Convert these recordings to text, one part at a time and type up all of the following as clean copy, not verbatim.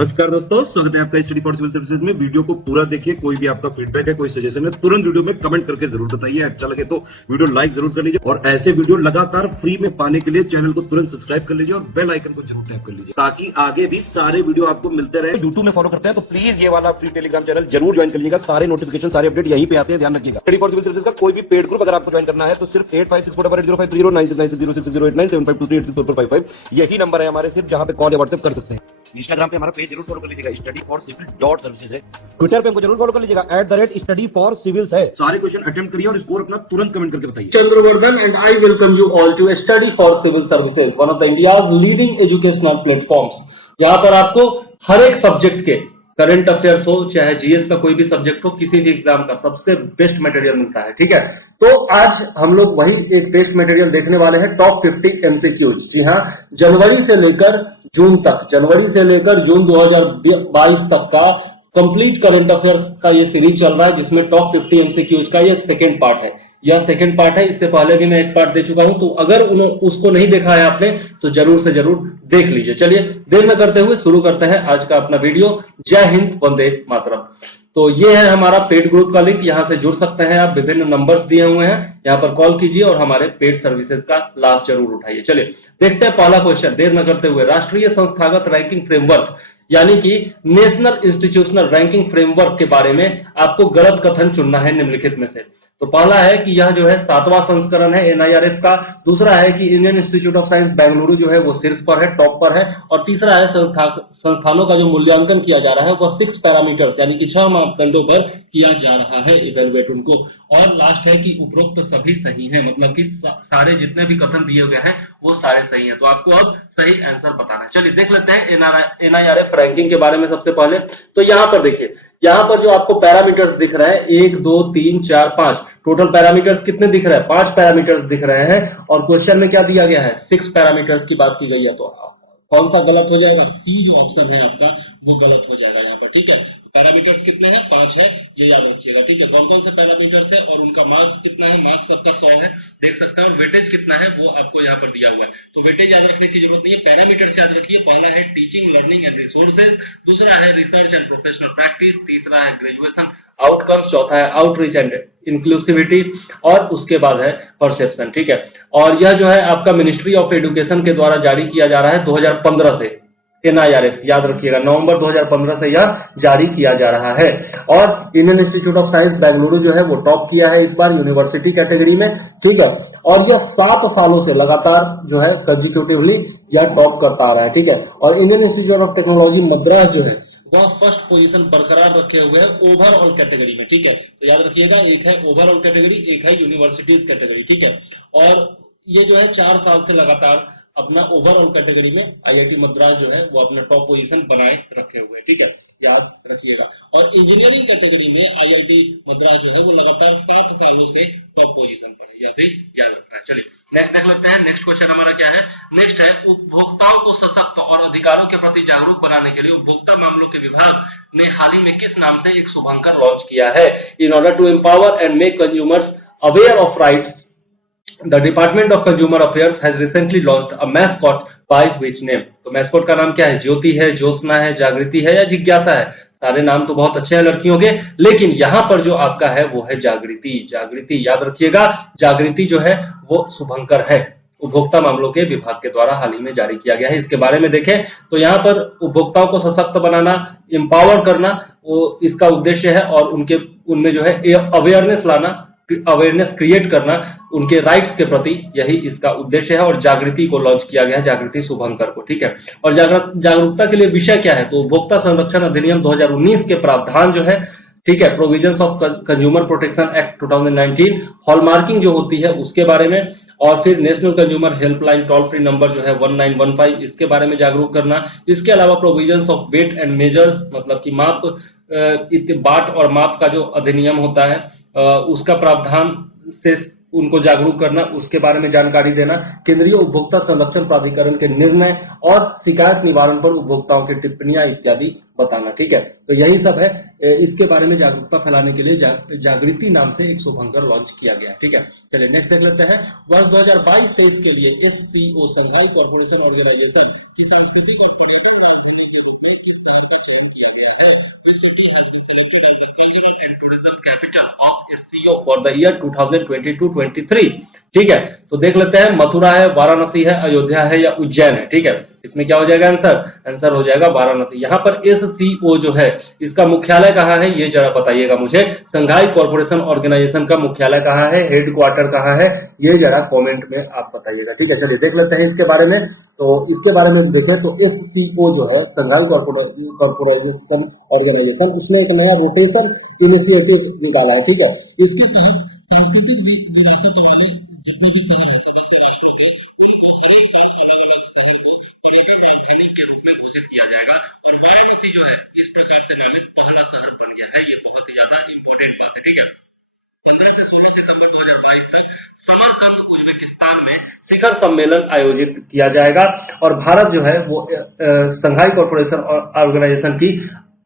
नमस्कार दोस्तों, स्वागत है आपका स्टडी फॉर सिविल सर्विसेज में। वीडियो को पूरा देखिए। कोई भी आपका फीडबैक है, कोई सजेशन है, तुरंत वीडियो में कमेंट करके जरूर बताइए। अच्छा लगे तो वीडियो लाइक जरूर कर लीजिए और ऐसे वीडियो लगातार फ्री में पाने के लिए चैनल को तुरंत सब्सक्राइब कर लीजिए और बेल आइकन को जरूर टैप कर लीजिए ताकि आगे भी सारे वीडियो आपको मिलते रहे। यूट्यूब में फॉलो करते हैं तो प्लीज ये वाला फ्री टेलीग्राम चैनल जरूर ज्वाइन कर लीजिएगा। सारे नोटिफिकेशन, सारे अपडेट यहीं पे आते हैं, ध्यान रखिएगा। स्टडी फॉर सिविल सर्विसेज का कोई भी पेड ग्रुप अगर आपको ज्वाइन करना है तो सिर्फ 8564805606097523860455 यही नंबर है हमारे, सिर्फ जहां पे कॉल या व्हाट्सएप कर सकते हैं। इंस्टाग्राम पे हमारा पेज जरूर फॉलो कर लीजिएगा, स्टडी फॉर सिविल .सर्विसेज है। ट्विटर पे हमको जरूर फॉलो कर लीजिएगा, @study for civils है। सारे क्वेश्चन अटेम्प्ट करिए और स्कोर अपना तुरंत कमेंट करके बताइए। Chandravardhan and I welcome you all to Study for Civil Services, one of the India's leading educational platforms. यहाँ पर आपको हर एक सब्जेक्ट के करंट अफेयर्स हो, चाहे जीएस का कोई भी सब्जेक्ट हो, किसी भी एग्जाम का सबसे बेस्ट मटेरियल मिलता है। ठीक है, तो आज हम लोग वही एक बेस्ट मटेरियल देखने वाले हैं, टॉप 50 एमसीक्यूज। जी हाँ, जनवरी से लेकर जून 2022 तक का कंप्लीट करंट अफेयर्स का ये सीरीज चल रहा है, जिसमें टॉप 50 एमसीक्यूज का ये सेकेंड पार्ट है। यह सेकेंड पार्ट है, इससे पहले भी मैं एक पार्ट दे चुका हूं, तो अगर उसको नहीं देखा है आपने तो जरूर से जरूर देख लीजिए। चलिए देर न करते हुए शुरू करते हैं आज का अपना वीडियो। जय हिंद, वंदे मातरम। तो ये है हमारा पेड ग्रुप का लिंक, यहां से जुड़ सकते हैं आप। विभिन्न नंबर्स दिए हुए हैं, यहां पर कॉल कीजिए और हमारे पेड सर्विसेज का लाभ जरूर उठाइए। चलिए देखते हैं पहला क्वेश्चन, देर न करते हुए। राष्ट्रीय संस्थागत रैंकिंग फ्रेमवर्क यानी कि नेशनल इंस्टीट्यूशनल रैंकिंग फ्रेमवर्क के बारे में आपको गलत कथन चुनना है निम्नलिखित में से। तो पहला है कि यह जो है 7वां संस्करण है एनआईआरएफ का। दूसरा है कि Indian institute of science Bengaluru जो है वो शीर्ष पर है, टॉप पर है। और तीसरा है संस्थानों का जो मूल्यांकन किया जा रहा है वह 6 पैरामीटर्स यानी कि 6 मापदंडों पर किया जा रहा है, इवैल्यूएट उनको। और लास्ट है कि उपरोक्त सभी सही है, मतलब कि सारे जितने भी कथन दिए गए हैं वो सारे सही हैं। तो आपको अब सही आंसर बताना है। चलिए देख लेते हैं एनआईआरएफ रैंकिंग के बारे में। सबसे पहले तो यहाँ पर देखिए, यहाँ पर जो आपको पैरामीटर्स दिख रहा है 1 2 3 4 5, टोटल पैरामीटर्स कितने दिख रहे हैं? 5 पैरामीटर्स दिख रहे हैं। और क्वेश्चन में क्या दिया गया है? 6 पैरामीटर्स की बात की गई है। तो कौन सा गलत हो जाएगा? सी जो ऑप्शन है आपका वो गलत हो जाएगा यहाँ पर। ठीक है, पैरामीटर्स कितने हैं? 5 है, ये याद रखिएगा। ठीक है, कौन कौन से पैरामीटर्स है और उनका मार्क्स कितना है? मार्क्स सबका 100 है, देख सकते हैं। और वेटेज कितना है वो आपको यहाँ पर दिया हुआ है। तो वेटेज याद रखने की जरूरत नहीं है, पैरामीटर्स याद रखिए। पहला है टीचिंग, लर्निंग एंड रिसोर्सेज, दूसरा है रिसर्च एंड प्रोफेशनल प्रैक्टिस, तीसरा है ग्रेजुएशन आउटकम्स, चौथा है आउटरीच एंड इंक्लूसिविटी और उसके बाद है परसेप्शन। ठीक है, और यह जो है आपका मिनिस्ट्री ऑफ एजुकेशन के द्वारा जारी किया जा रहा है 2015 से। एनआईआरएफ याद रखिएगा, नवंबर 2015 से यह जारी किया जा रहा है। और Indian institute of science Bengaluru जो है वो टॉप किया है इस बार यूनिवर्सिटी कैटेगरी में। ठीक है, और यह 7 सालों से लगातार जो है कंसेक्यूटिवली यह टॉप करता आ रहा है। ठीक है, और Indian institute of technology Madras जो है वह फर्स्ट पोजीशन बरकरार रखे हुए है ओवरऑल कैटेगरी में। ठीक है, तो याद रखिएगा, एक है ओवरऑल कैटेगरी, एक है यूनिवर्सिटीज कैटेगरी। ठीक है, और ये जो है 4 साल से लगातार अपना ओवरऑल कैटेगरी में आईआईटी मद्रास जो है वो अपना टॉप पोजीशन बनाए रखे हुए। ठीक है, याद रखिएगा। और इंजीनियरिंग कैटेगरी में आईआईटी मद्रास जो है वो लगातार 7 सालों से टॉप पोजीशन पर है, यह भी याद रखना है। चलिए नेक्स्ट देख लेते हैं। नेक्स्ट क्वेश्चन हमारा क्या है? नेक्स्ट है, उपभोक्ताओं को सशक्त और अधिकारों के प्रति जागरूक बनाने के लिए उपभोक्ता मामलों के विभाग ने हाल ही में किस नाम से एक शुभंकर लॉन्च किया है? In order to empower and make consumers aware of rights, The Department of Consumer Affairs has recently launched a mascot by which name? तो मैस्कॉट का नाम क्या है? ज्योति है, ज्योत्सना है, जागृति है या जिज्ञासा है? सारे नाम तो बहुत अच्छे हैं लड़कियों के, लेकिन यहाँ पर जो आपका है वो है जागृति। जागृति याद रखिएगा, जागृति जो है वो शुभंकर है, उपभोक्ता मामलों के विभाग के द्वारा हाल ही में जारी किया गया है। इसके बारे में देखें तो यहाँ पर उपभोक्ताओं को सशक्त बनाना, एम्पावर करना वो इसका उद्देश्य है। और उनमें जो है अवेयरनेस लाना, अवेयरनेस क्रिएट करना उनके राइट्स के प्रति, यही इसका उद्देश्य है। और जागृति को लॉन्च किया गया है, जागृति शुभंकर को। ठीक है, और जागरूकता के लिए विषय क्या है? तो उपभोक्ता संरक्षण अधिनियम 2019 के प्रावधान जो है, ठीक है, provisions of consumer protection act 2019, hallmarking जो होती है उसके बारे में, और फिर national consumer helpline toll free number जो है 1915, इसके बारे में जागरूक करना। इसके अलावा provisions of weight and measures, मतलब कि बाट और माप का जो अधिनियम होता है उसका प्रावधान से उनको जागरूक करना, उसके बारे में जानकारी देना। केंद्रीय उपभोक्ता संरक्षण प्राधिकरण के निर्णय और शिकायत निवारण पर उपभोक्ताओं की टिप्पणियां इत्यादि बताना। ठीक है, तो यही सब है। इसके बारे में जागरूकता फैलाने के लिए जागृति नाम से एक शुभंकर लॉन्च किया गया। ठीक है, चलिए नेक्स्ट देख लेते हैं। वर्ष 2022-23 के लिए एससीओ शंघाई कॉर्पोरेशन ऑर्गेनाइजेशन की सांस्कृतिक और पर्यटन राजधानी के रूप में किस शहर का city has been selected as the cultural and tourism capital of SCO for the year 2022-23। ठीक है, तो देख लेते हैं, मथुरा है, वाराणसी है, अयोध्या है या उज्जैन है। ठीक है, इसमें क्या हो जाएगा आंसर? आंसर हो जाएगा वाराणसी। यहाँ पर SCO जो है इसका मुख्यालय कहाँ है ये जरा बताइएगा मुझे। शंघाई कॉर्पोरेशन ऑर्गेनाइजेशन का मुख्यालय कहाँ है, हेडक्वार्टर कहाँ है, ये जरा कमेंट में आप बताइएगा। ठीक है, चलिए देख लेते हैं इसके बारे में। तो इसके बारे में देखें तो SCO जो है शंघाई कॉर्पोरेशन ऑर्गेनाइजेशन, उसने एक नया रोटेशन इनिशिएटिव निकाला है। ठीक है, इसके तहत सांस्कृतिक विरासत वाले जितने भी शहर है सदस्य राष्ट्रों के, उनको हर एक साल अलग अलग शहर को पर्यटन राजधानी के रूप में घोषित किया जाएगा। और वाराणसी जो है इस प्रकार से नामित पहला शहर बन गया है। ये बहुत ही ज्यादा इंपॉर्टेंट बात है। ठीक है, 15 से 16 सितंबर 2022 तक समरकंद उज्बेकिस्तान में शिखर सम्मेलन आयोजित किया जाएगा। और भारत जो है वो शंघाई कॉर्पोरेशन ऑर्गेनाइजेशन की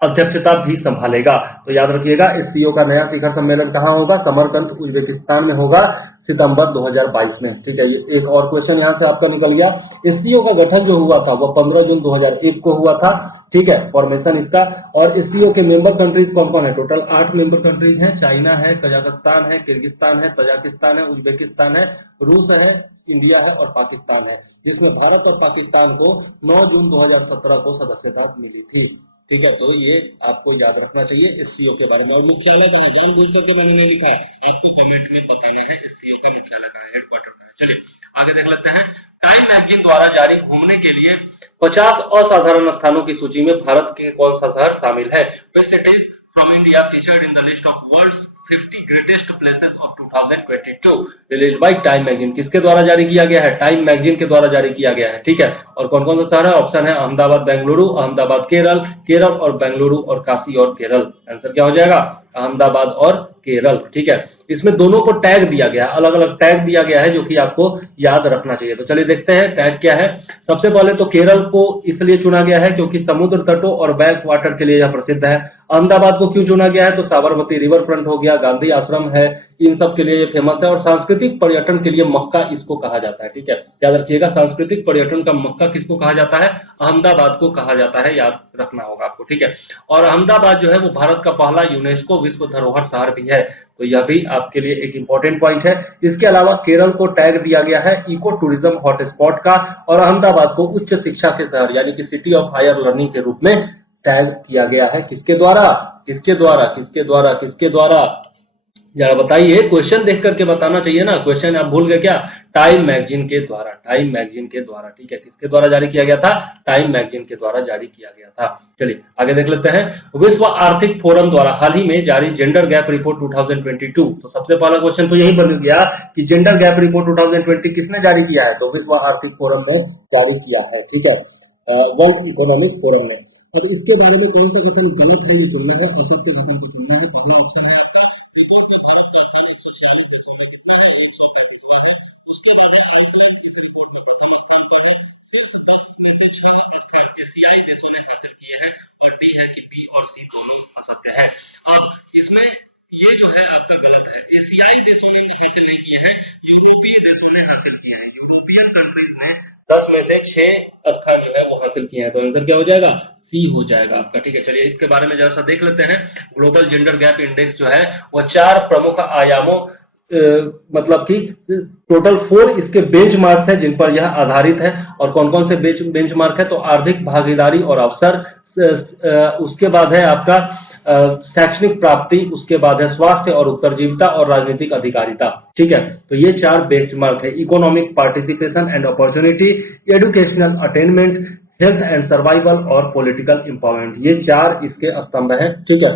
अध्यक्षता भी संभालेगा। तो याद रखिएगा, SCO का नया शिखर सम्मेलन कहाँ होगा? समरकंद उज्बेकिस्तान में होगा, सितंबर 2022 में। ठीक है, ये एक और क्वेश्चन यहाँ से आपका निकल गया। SCO का गठन जो हुआ था वो 15 जून 2001 को हुआ था। ठीक है, फॉर्मेशन इसका। और SCO के मेंबर कंट्रीज कौन कौन है? टोटल 8 मेंबर कंट्रीज हैं। चाइना है, कजाकिस्तान है, किर्गिस्तान है, तजाकिस्तान है, उज्बेकिस्तान है, रूस है, इंडिया है और पाकिस्तान है, जिसमें भारत और पाकिस्तान को 9 जून 2017 को सदस्यता मिली थी। ठीक है, तो ये आपको याद रखना चाहिए SCO के बारे में। और मुख्यालय कहाँ है? जानबूझ करके मैंने नहीं लिखा है, आपको कमेंट में बताना है SCO का मुख्यालय कहाँ है, हेडक्वार्टर कहाँ है। चलिए आगे देख लेते हैं। टाइम मैगजीन द्वारा जारी घूमने के लिए 50 असाधारण स्थानों की सूची में भारत के कौन सा शहर शामिल है? West cities from India featured in the list of world's 50 greatest places of 2022 release by Time magazine. किसके द्वारा जारी किया गया है? टाइम मैगजीन के द्वारा जारी किया गया है। ठीक है, और कौन कौन सा शहर है? ऑप्शन है अहमदाबाद, बेंगलुरु, अहमदाबाद केरल, केरल और बेंगलुरु और काशी और केरल। आंसर क्या हो जाएगा? अहमदाबाद और केरल। ठीक है, इसमें दोनों को टैग दिया गया है, अलग अलग टैग दिया गया है जो कि आपको याद रखना चाहिए। तो चलिए देखते हैं टैग क्या है। सबसे पहले तो केरल को इसलिए चुना गया है क्योंकि समुद्र तटों और बैक वाटर के लिए यह प्रसिद्ध है। अहमदाबाद को क्यों चुना गया है? तो साबरमती रिवर फ्रंट हो गया, गांधी आश्रम है, इन सब के लिए ये फेमस है। और सांस्कृतिक पर्यटन के लिए मक्का इसको कहा जाता है। ठीक है, याद रखिएगा, सांस्कृतिक पर्यटन का मक्का किसको कहा जाता है? अहमदाबाद को कहा जाता है, याद रखना होगा आपको। ठीक है, और अहमदाबाद जो है वो भारत का पहला यूनेस्को विश्व धरोहर शहर भी है, तो यह भी आपके लिए एक इंपॉर्टेंट पॉइंट है। इसके अलावा केरल को टैग दिया गया है इको टूरिज्म हॉटस्पॉट का, और अहमदाबाद को उच्च शिक्षा के शहर यानी कि सिटी ऑफ हायर लर्निंग के रूप में टैग किया गया है। किसके द्वारा? किसके द्वारा? किसके द्वारा? किसके द्वारा? जरा बताइए, क्वेश्चन देख करके बताना चाहिए ना। क्वेश्चन आप भूल गए क्या? टाइम मैगजीन के द्वारा, टाइम मैगजीन के द्वारा। ठीक है, किसके द्वारा जारी किया गया था? टाइम मैगजीन के द्वारा जारी किया गया था। चलिए आगे देख लेते हैं। विश्व आर्थिक फोरम द्वारा हाल ही में जारी जेंडर गैप रिपोर्ट 2022। तो सबसे पहला क्वेश्चन तो यही बन गया कि जेंडर गैप रिपोर्ट 2020 किसने जारी किया है? तो विश्व आर्थिक फोरम ने जारी किया है। ठीक है, वर्ल्ड इकोनॉमिक फोरम ने। और इसके बारे में कौन सा कथन गलत है चुनना है, असत्य कथन को चुनना है। पहला ऑप्शन है आपका रिपोर्ट में भारत का स्थान 146 देशों में कितना है? 138वां है। उसके बाद आइसलैंड इस रिपोर्ट में प्रथम स्थान पर है। शीर्ष 10 में से 6 स्थान एशियाई देशों ने हासिल किए हैं, और डी है कि बी और सी दोनों असत्य है। अब इसमें ये जो है आपका गलत है, एशियाई देशों ने हासिल नहीं किए हैं, यूरोपीय देशों ने हासिल किए हैं। यूरोपियन कंट्रीज ने 10 में से 6 स्थान जो है वो हासिल किए हैं, तो आंसर क्या हो जाएगा? सी हो जाएगा आपका। ठीक है, चलिए इसके बारे में जरा सा देख लेते हैं। ग्लोबल जेंडर गैप इंडेक्स जो है वो 4 प्रमुख आयामों मतलब कि टोटल 4 इसके बेंचमार्क्स है जिन पर यह आधारित है। और कौन कौन से बेंचमार्क है? तो आर्थिक भागीदारी और अवसर, उसके बाद है आपका शैक्षणिक प्राप्ति, उसके बाद है स्वास्थ्य और उत्तरजीविता, और राजनीतिक अधिकारिता। ठीक है, तो ये 4 बेंचमार्क है। Economic participation and opportunity, educational attainment, health and survival और पॉलिटिकल एम्पावरमेंट, ये 4 इसके स्तंभ हैं। ठीक है,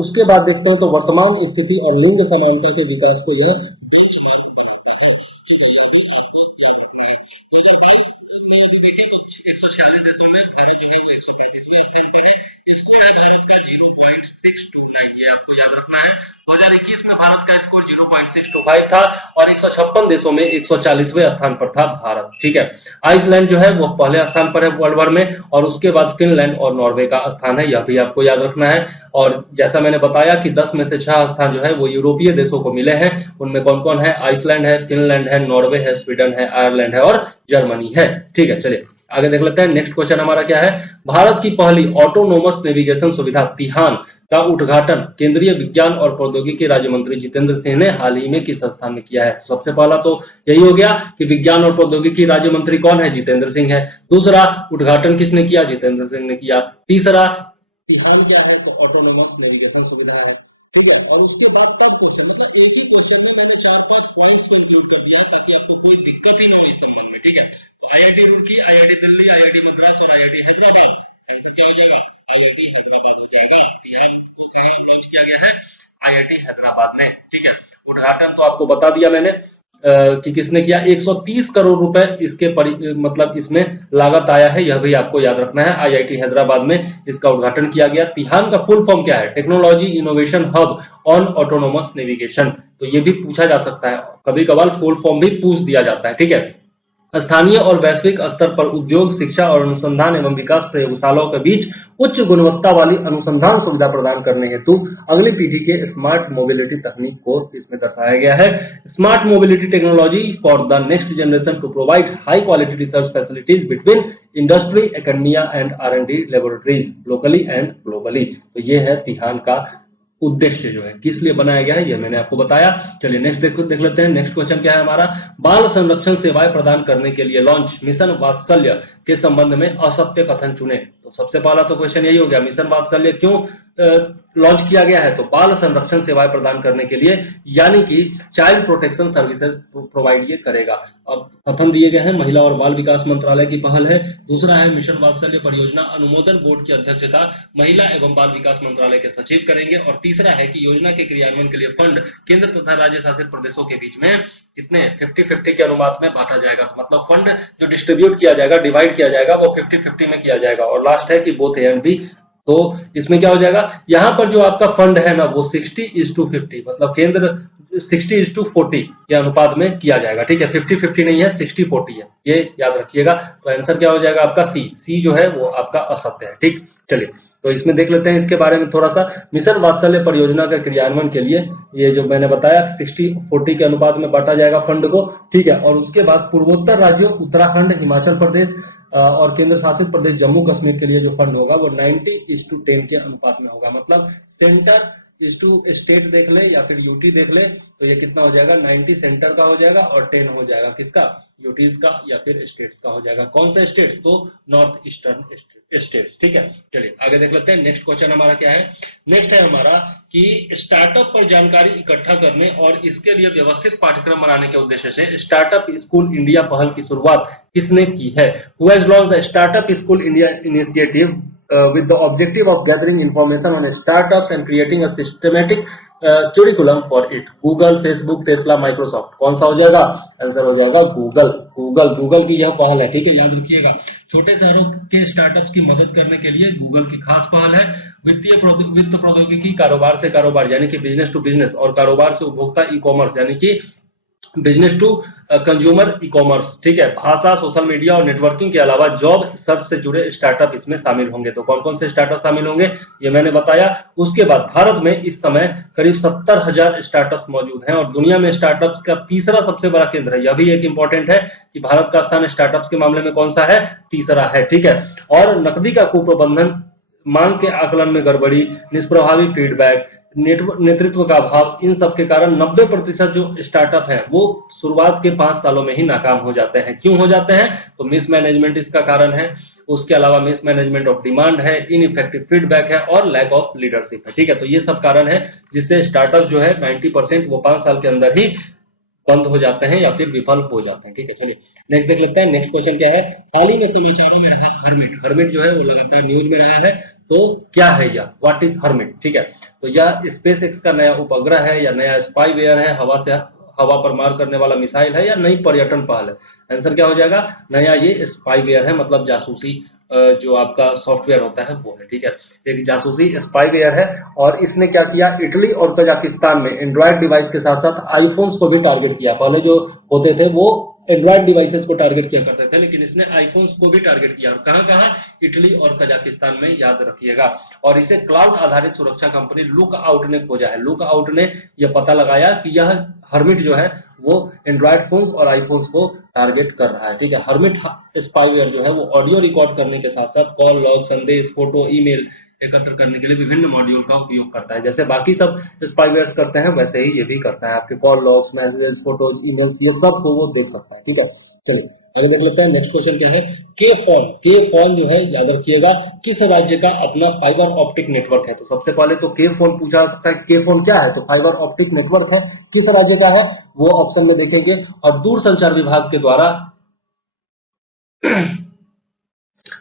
उसके बाद देखते हैं तो वर्तमान स्थिति और लिंग समानता के विकास को यह था, और 156 देशों में 140वें स्थान पर था भारत। ठीक है, आइसलैंड जो है वो पहले स्थान पर है वर्ल्ड वार में, और उसके बाद फिनलैंड और नॉर्वे का स्थान है, यह भी आपको याद रखना है। और जैसा मैंने बताया कि 10 में से 6 स्थान जो है वो यूरोपीय देशों को मिले हैं। उनमें कौन कौन है? आइसलैंड है, फिनलैंड है, नॉर्वे है, स्वीडन है, आयरलैंड है और जर्मनी है। ठीक है, चलिए आगे देख लेते हैं नेक्स्ट क्वेश्चन हमारा क्या है। भारत की पहली ऑटोनोमस नेविगेशन सुविधा तिहान का उद्घाटन केंद्रीय विज्ञान और प्रौद्योगिकी राज्य मंत्री जितेंद्र सिंह ने हाल ही में किस स्थान में किया है। सबसे पहला तो यही हो गया कि विज्ञान और प्रौद्योगिकी राज्य मंत्री कौन है, जितेंद्र सिंह है। दूसरा, उद्घाटन किसने किया, जितेंद्र सिंह ने किया। तीसरा, तिहान क्या है, तो ऑटोनोमस नेविगेशन सुविधा है, ठीक है। और उसके बाद तब क्वेश्चन, मतलब एक ही क्वेश्चन में मैंने 4-5 पॉइंट्स को इंक्लूड कर दिया ताकि आपको कोई दिक्कत ही ना हो इस संबंध में, ठीक है। तो IIT Roorkee, IIT Delhi, IIT Madras और आईआईटी हैदराबाद, आंसर क्या हो जाएगा, आईआईटी हैदराबाद हो जाएगा। यह को कहाँ लॉन्च किया गया है, आईआईटी हैदराबाद में, ठीक है। उद्घाटन तो आपको बता दिया मैंने कि किसने किया। 130 करोड़ रुपए इसके मतलब इसमें लागत आया है, यह भी आपको याद रखना है। आईआईटी हैदराबाद में इसका उद्घाटन किया गया। तिहान का फुल फॉर्म क्या है, technology innovation hub on autonomous navigation. तो ये भी पूछा जा सकता है, कभी कभार फुल फॉर्म भी पूछ दिया जाता है, ठीक है। स्थानीय और वैश्विक स्तर पर उद्योग, शिक्षा और अनुसंधान एवं विकास प्रयोगशालाओं के बीच उच्च गुणवत्ता वाली अनुसंधान सुविधा प्रदान करने हेतु अगली पीढ़ी के स्मार्ट मोबिलिटी तकनीक को इसमें दर्शाया गया है। Smart mobility technology for the next generation to provide high quality research facilities between industry, academia and R&D laboratories locally and globally. तो ये है तिहान का उद्देश्य जो है, किस लिए बनाया गया है, ये मैंने आपको बताया। चलिए नेक्स्ट देख लेते हैं। नेक्स्ट क्वेश्चन क्या है हमारा, बाल संरक्षण सेवाएं प्रदान करने के लिए लॉन्च मिशन वात्सल्य के संबंध में असत्य कथन चुने। तो सबसे पहला तो क्वेश्चन यही हो गया, मिशन वात्सल्य क्यों लॉन्च किया गया है, तो बाल संरक्षण सेवाएं प्रदान करने के लिए, यानी कि चाइल्ड प्रोटेक्शन सर्विसेज प्रोवाइड ये करेगा। अब कथन दिए गए हैं, महिला और बाल विकास मंत्रालय की पहल है। दूसरा है मिशन वात्सल्य परियोजना अनुमोदन बोर्ड की अध्यक्षता महिला एवं बाल विकास मंत्रालय के सचिव करेंगे। और तीसरा है कि योजना के क्रियान्वयन के लिए फंड केंद्र तथा राज्य शासित प्रदेशों के बीच में कितने 50-50 के अनुपात में बांटा जाएगा। तो मतलब फंड जो डिस्ट्रीब्यूट किया जाएगा, डिवाइड किया जाएगा, वो 50-50 में किया जाएगा। और लास्ट है कि बोथ ए एंड बी, तो इसमें क्या हो जाएगा, यहाँ पर जो आपका फंड है ना वो 60:50, मतलब केंद्र 60:40 के अनुपात में किया जाएगा, ठीक है। 50-50 नहीं है, 60-40 है, ये याद रखिएगा। तो आंसर क्या हो जाएगा आपका सी जो है वो आपका असत्य है, ठीक। चलिए तो इसमें देख लेते हैं इसके बारे में थोड़ा सा। मिशन वात्सल्य परियोजना के क्रियान्वयन के लिए ये जो मैंने बताया 60-40 के अनुपात में बांटा जाएगा फंड को, ठीक है। और उसके बाद पूर्वोत्तर राज्यों उत्तराखंड, हिमाचल प्रदेश और केंद्र शासित प्रदेश जम्मू कश्मीर के लिए जो फंड होगा वो 90:10 के अनुपात में होगा। मतलब सेंटर इज टू स्टेट देख ले या फिर यूटी देख ले तो ये कितना हो जाएगा, 90 सेंटर का हो जाएगा और 10 हो जाएगा किसका, यूटीज का या फिर स्टेट्स का हो जाएगा। कौन से स्टेट्स, तो नॉर्थ ईस्टर्न स्टेट्स, ठीक है। चलिए आगे देख लेते हैं। नेक्स्ट क्वेश्चन हमारा क्या है, नेक्स्ट है हमारा कि स्टार्टअप पर जानकारी इकट्ठा करने और इसके लिए व्यवस्थित पाठ्यक्रम बनाने के उद्देश्य से स्टार्टअप स्कूल इंडिया पहल की शुरुआत किसने की है। Who has launched the Startup School India initiative with the objective of gathering information on startups and creating a systematic curriculum for it? Google, Facebook, Tesla, Microsoft। कौन सा हो जाएगा, आंसर हो जाएगा गूगल की यह पहल है, ठीक है, याद रखिएगा। छोटे शहरों के स्टार्टअप्स की मदद करने के लिए गूगल की खास पहल है। वित्त प्रौद्योगिकी, कारोबार से कारोबार यानी कि बिजनेस टू बिजनेस, और कारोबार से उपभोक्ता ई कॉमर्स यानी कि business to consumer e commerce, ठीक है। भाषा, सोशल मीडिया और नेटवर्किंग के अलावा जॉब सर्च से जुड़े स्टार्टअप इसमें शामिल होंगे। तो कौन कौन से स्टार्टअप शामिल होंगे ये मैंने बताया। उसके बाद भारत में इस समय करीब 70,000 स्टार्टअप्स मौजूद हैं और दुनिया में स्टार्टअप्स का तीसरा सबसे बड़ा केंद्र है। यह भी एक इंपॉर्टेंट है कि भारत का स्थान स्टार्टअप्स के मामले में कौन सा है, तीसरा है, ठीक है। और नकदी का कुप्रबंधन, मांग के आकलन में गड़बड़ी, निष्प्रभावी फीडबैक, नेतृत्व का अभाव, इन सब के कारण 90% जो स्टार्टअप है वो शुरुआत के 5 सालों में ही नाकाम हो जाते हैं। क्यों हो जाते हैं, तो मिस मैनेजमेंट इसका कारण है। उसके अलावा मिस मैनेजमेंट ऑफ डिमांड है, इनइफेक्टिव फीडबैक है और लैक ऑफ लीडरशिप है, ठीक है। तो ये सब कारण है जिससे स्टार्टअप जो है 90% वो 5 साल के अंदर ही बंद हो जाते हैं या फिर विफल हो जाते हैं, ठीक है। चलिए नेक्स्ट देख लेते हैं। नेक्स्ट क्वेश्चन क्या है, हाल ही में समाचारों में हर्मिट जो है वो लगातार न्यूज में रहा है। तो क्या है यह, व्हाट इज हर्मिट, ठीक है। तो यह स्पेस एक्स का नया उपग्रह है या नया स्पाईवेयर है, हवा पर मार करने वाला मिसाइल है या नई पर्यटन पहल है। आंसर क्या हो जाएगा, नया ये स्पाईवेयर है, मतलब जासूसी जो आपका सॉफ्टवेयर होता है वो है, ठीक है। एक जासूसी स्पाईवेयर है और इसने क्या किया, इटली और कजाकिस्तान में एंड्रॉइड डिवाइस के साथ साथ आईफोन्स को भी टारगेट किया। पहले जो होते थे वो एंड्रॉइड डिवाइसेस को टारगेट किया करते थे, लेकिन इसने आईफोन्स को भी टारगेट किया। और कहां कहां? इटली और कजाकिस्तान में, याद रखिएगा। और इसे क्लाउड आधारित सुरक्षा कंपनी लुक आउट ने खोजा है। लुक आउट ने यह पता लगाया कि यह हर्मिट जो है वो एंड्रॉइड फोन्स और आईफोन्स को टारगेट कर रहा है। ठीक है, हर्मिट स्पाईवेयर जो है वो ऑडियो रिकॉर्ड करने के साथ साथ कॉल लॉग, संदेश, फोटो, ईमेल एकत्र करने के लिए विभिन्न मॉड्यूल का उपयोग करता है। जैसे बाकी सब स्पाईवेयर्स करते हैं वैसे ही ये भी करता है। आपके call logs, messages, photos, emails, ये सब को वो देख सकता है। ठीक है, चलिए आगे देख लेते हैं। नेक्स्ट क्वेश्चन क्या है? के फोन, के फोन जो है याद रखिएगा किस राज्य का अपना फाइबर ऑप्टिक नेटवर्क है। तो सबसे पहले तो के फोन पूछा जा सकता है, के फोन क्या है? तो फाइबर ऑप्टिक नेटवर्क है, किस राज्य का है वो ऑप्शन में देखेंगे। और दूरसंचार विभाग के द्वारा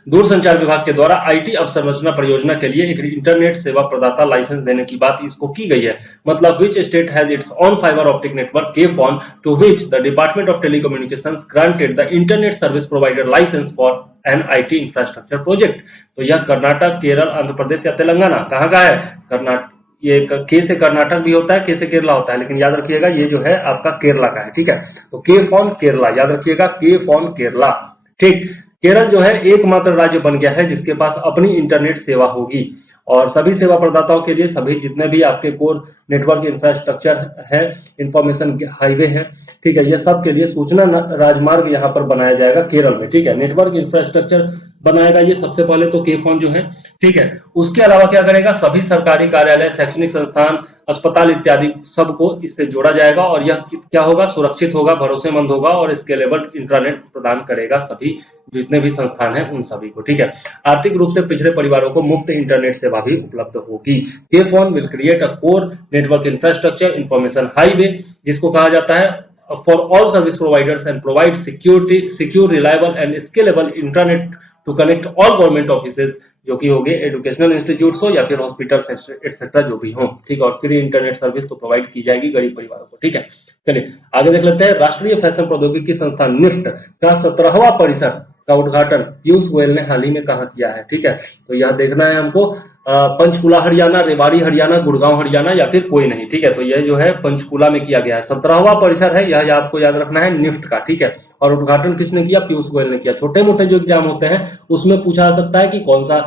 दूरसंचार विभाग के द्वारा आईटी अवसंरचना परियोजना के लिए एक इंटरनेट सेवा प्रदाता लाइसेंस देने की बात इसको की गई है। मतलब which state has its own fiber optic network के फॉन to which the department of telecommunications granted the internet service provider licence for an IT infrastructure project. तो यह कर्नाटक, केरल, आंध्र प्रदेश या तेलंगाना, कहाँ का है? कर्नाटक। ये के से कर्नाटक भी होता है, के से केरला होता है, लेकिन याद रखिएगा ये जो है आपका केरला का है। ठीक है, तो के फॉन केरला, याद रखिएगा के फॉन केरला। ठीक, केरल जो है एकमात्र राज्य बन गया है जिसके पास अपनी इंटरनेट सेवा होगी। और सभी सेवा प्रदाताओं के लिए सभी जितने भी आपके कोर नेटवर्क इंफ्रास्ट्रक्चर है, इंफॉर्मेशन हाईवे है, ठीक है, ये सब के लिए सूचना राजमार्ग यहाँ पर बनाया जाएगा केरल में। ठीक है, नेटवर्क इंफ्रास्ट्रक्चर बनाएगा ये सबसे पहले तो के फोन जो है। ठीक है, उसके अलावा क्या करेगा? सभी सरकारी कार्यालय, शैक्षणिक संस्थान, अस्पताल इत्यादि सबको इससे जोड़ा जाएगा। और यह क्या होगा? सुरक्षित होगा, भरोसेमंद होगा और स्केलेबल इंटरनेट प्रदान करेगा सभी जितने भी संस्थान हैं उन सभी को। ठीक है, आर्थिक रूप से पिछड़े परिवारों को मुफ्त इंटरनेट सेवा भी उपलब्ध होगी। K FON will create a core network infrastructure information highway, जिसको कहा जाता है for all service providers and provide secure, reliable and scalable internet to connect all government offices, जो कि हो गए एजुकेशनल इंस्टीट्यूट्स हो या फिर हॉस्पिटल्स एक्सेट्रा जो भी हो। ठीक है, और फ्री इंटरनेट सर्विस तो प्रोवाइड की जाएगी गरीब परिवारों को। ठीक है, चलिए आगे देख लेते हैं। राष्ट्रीय फैशन प्रौद्योगिकी संस्थान निफ्ट का 17वां परिसर का उद्घाटन पीयूष गोयल ने हाल ही में कहा किया है। ठीक है, तो यह देखना है हमको पंचकुला हरियाणा, रेवाड़ी हरियाणा, गुड़गांव हरियाणा या फिर कोई नहीं। ठीक है, तो यह जो है पंचकुला में किया गया है। 17वां परिसर है यह, आपको याद रखना है, निफ्ट का। ठीक है, और उद्घाटन किसने किया? पीयूष गोयल ने किया। छोटे मोटे जो एग्जाम होते हैं उसमें पूछा जा सकता है कि कौन सा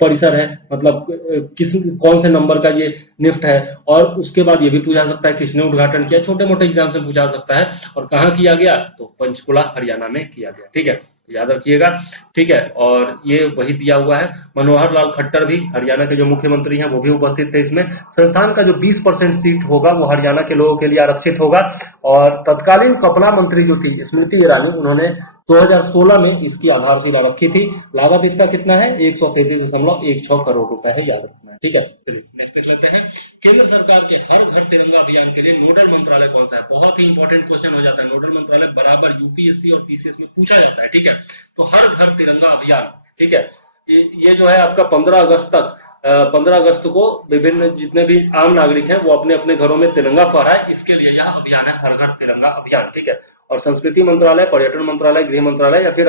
परिसर है, मतलब किस कौन से नंबर का ये निफ्ट है, और उसके बाद ये भी पूछा जा सकता है किसने उद्घाटन किया। छोटे मोटे एग्जाम से पूछा जा सकता है। और कहाँ किया गया? तो पंचकुला हरियाणा में किया गया। ठीक है, याद रखिएगा। ठीक है, और ये वही दिया हुआ है। मनोहर लाल खट्टर भी, हरियाणा के जो मुख्यमंत्री हैं, वो भी उपस्थित थे इसमें। संस्थान का जो 20% सीट होगा वो हरियाणा के लोगों के लिए आरक्षित होगा। और तत्कालीन कपड़ा मंत्री जो थी स्मृति ईरानी, उन्होंने 2016 में इसकी आधारशिला रखी थी। लागत इसका कितना है? 133.16 करोड़ रुपए है, याद रखना है। ठीक है, चलिए नेक्स्ट देख लेते हैं। केंद्र सरकार के हर घर तिरंगा अभियान के लिए नोडल मंत्रालय कौन सा है? बहुत ही इंपॉर्टेंट क्वेश्चन हो जाता है। नोडल मंत्रालय बराबर यूपीएससी और पीसीएस में पूछा जाता है। ठीक है, तो हर घर तिरंगा अभियान, ठीक है, ये जो है आपका 15 अगस्त तक 15 अगस्त को विभिन्न जितने भी आम नागरिक हैं वो अपने अपने घरों में तिरंगा फहराए, इसके लिए यह अभियान है हर घर तिरंगा अभियान। ठीक है, और संस्कृति मंत्रालय, पर्यटन मंत्रालय, गृह मंत्रालय या फिर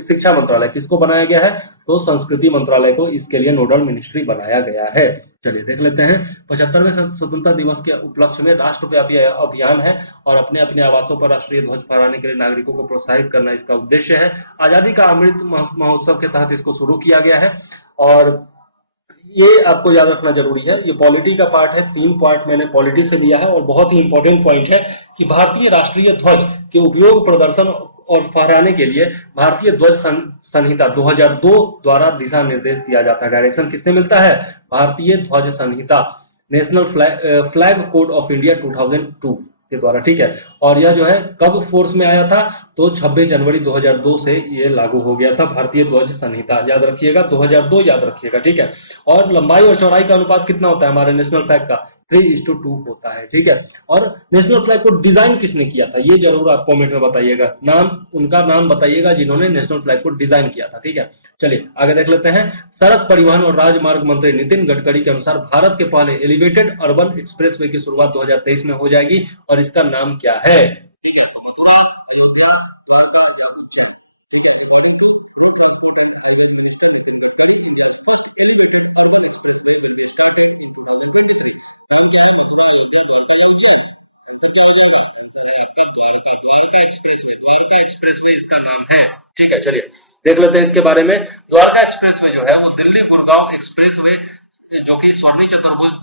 शिक्षा मंत्रालय, किसको बनाया गया है? तो संस्कृति मंत्रालय को इसके लिए नोडल मिनिस्ट्री बनाया गया है। चलिए देख लेते हैं। 75वें स्वतंत्रता दिवस के उपलक्ष्य में राष्ट्रव्यापी अभियान है और अपने अपने आवासों पर राष्ट्रीय ध्वज फहराने के लिए नागरिकों को प्रोत्साहित करना इसका उद्देश्य है। आजादी का अमृत महोत्सव के तहत इसको शुरू किया गया है। और ये आपको याद रखना जरूरी है, ये पॉलिटी का पार्ट है। 3 पार्ट मैंने पॉलिटी से लिया है और बहुत ही इंपॉर्टेंट पॉइंट है कि भारतीय राष्ट्रीय ध्वज के उपयोग, प्रदर्शन और फहराने के लिए भारतीय ध्वज संहिता 2002 द्वारा दिशा निर्देश दिया जाता है। डायरेक्शन किससे मिलता है? भारतीय ध्वज संहिता, national flag code of India 2002 के द्वारा। ठीक है, और यह जो है कब फोर्स में आया था? तो 26 जनवरी 2002 से ये लागू हो गया था भारतीय ध्वज संहिता। याद रखिएगा 2002, याद रखिएगा। ठीक है, और लंबाई और चौड़ाई का अनुपात कितना होता है हमारे नेशनल फ्लैग का? 3:2 होता है। ठीक है, और नेशनल फ्लैग को डिजाइन किसने किया था ये जरूर आप कमेंट में बताइएगा। नाम, उनका नाम बताइएगा जिन्होंने नेशनल फ्लैग को डिजाइन किया था। ठीक है, चलिए आगे देख लेते हैं। सड़क परिवहन और राजमार्ग मंत्री नितिन गडकरी के अनुसार भारत के पहले एलिवेटेड अर्बन एक्सप्रेसवे की शुरुआत 2023 में हो जाएगी और इसका नाम क्या है? है, चलिए देख लेते हैं इसके बारे में। द्वारका एक्सप्रेसवे जो है वो दिल्ली गुड़गांव एक्सप्रेसवे जो कि स्वर्णी चतुर्भुज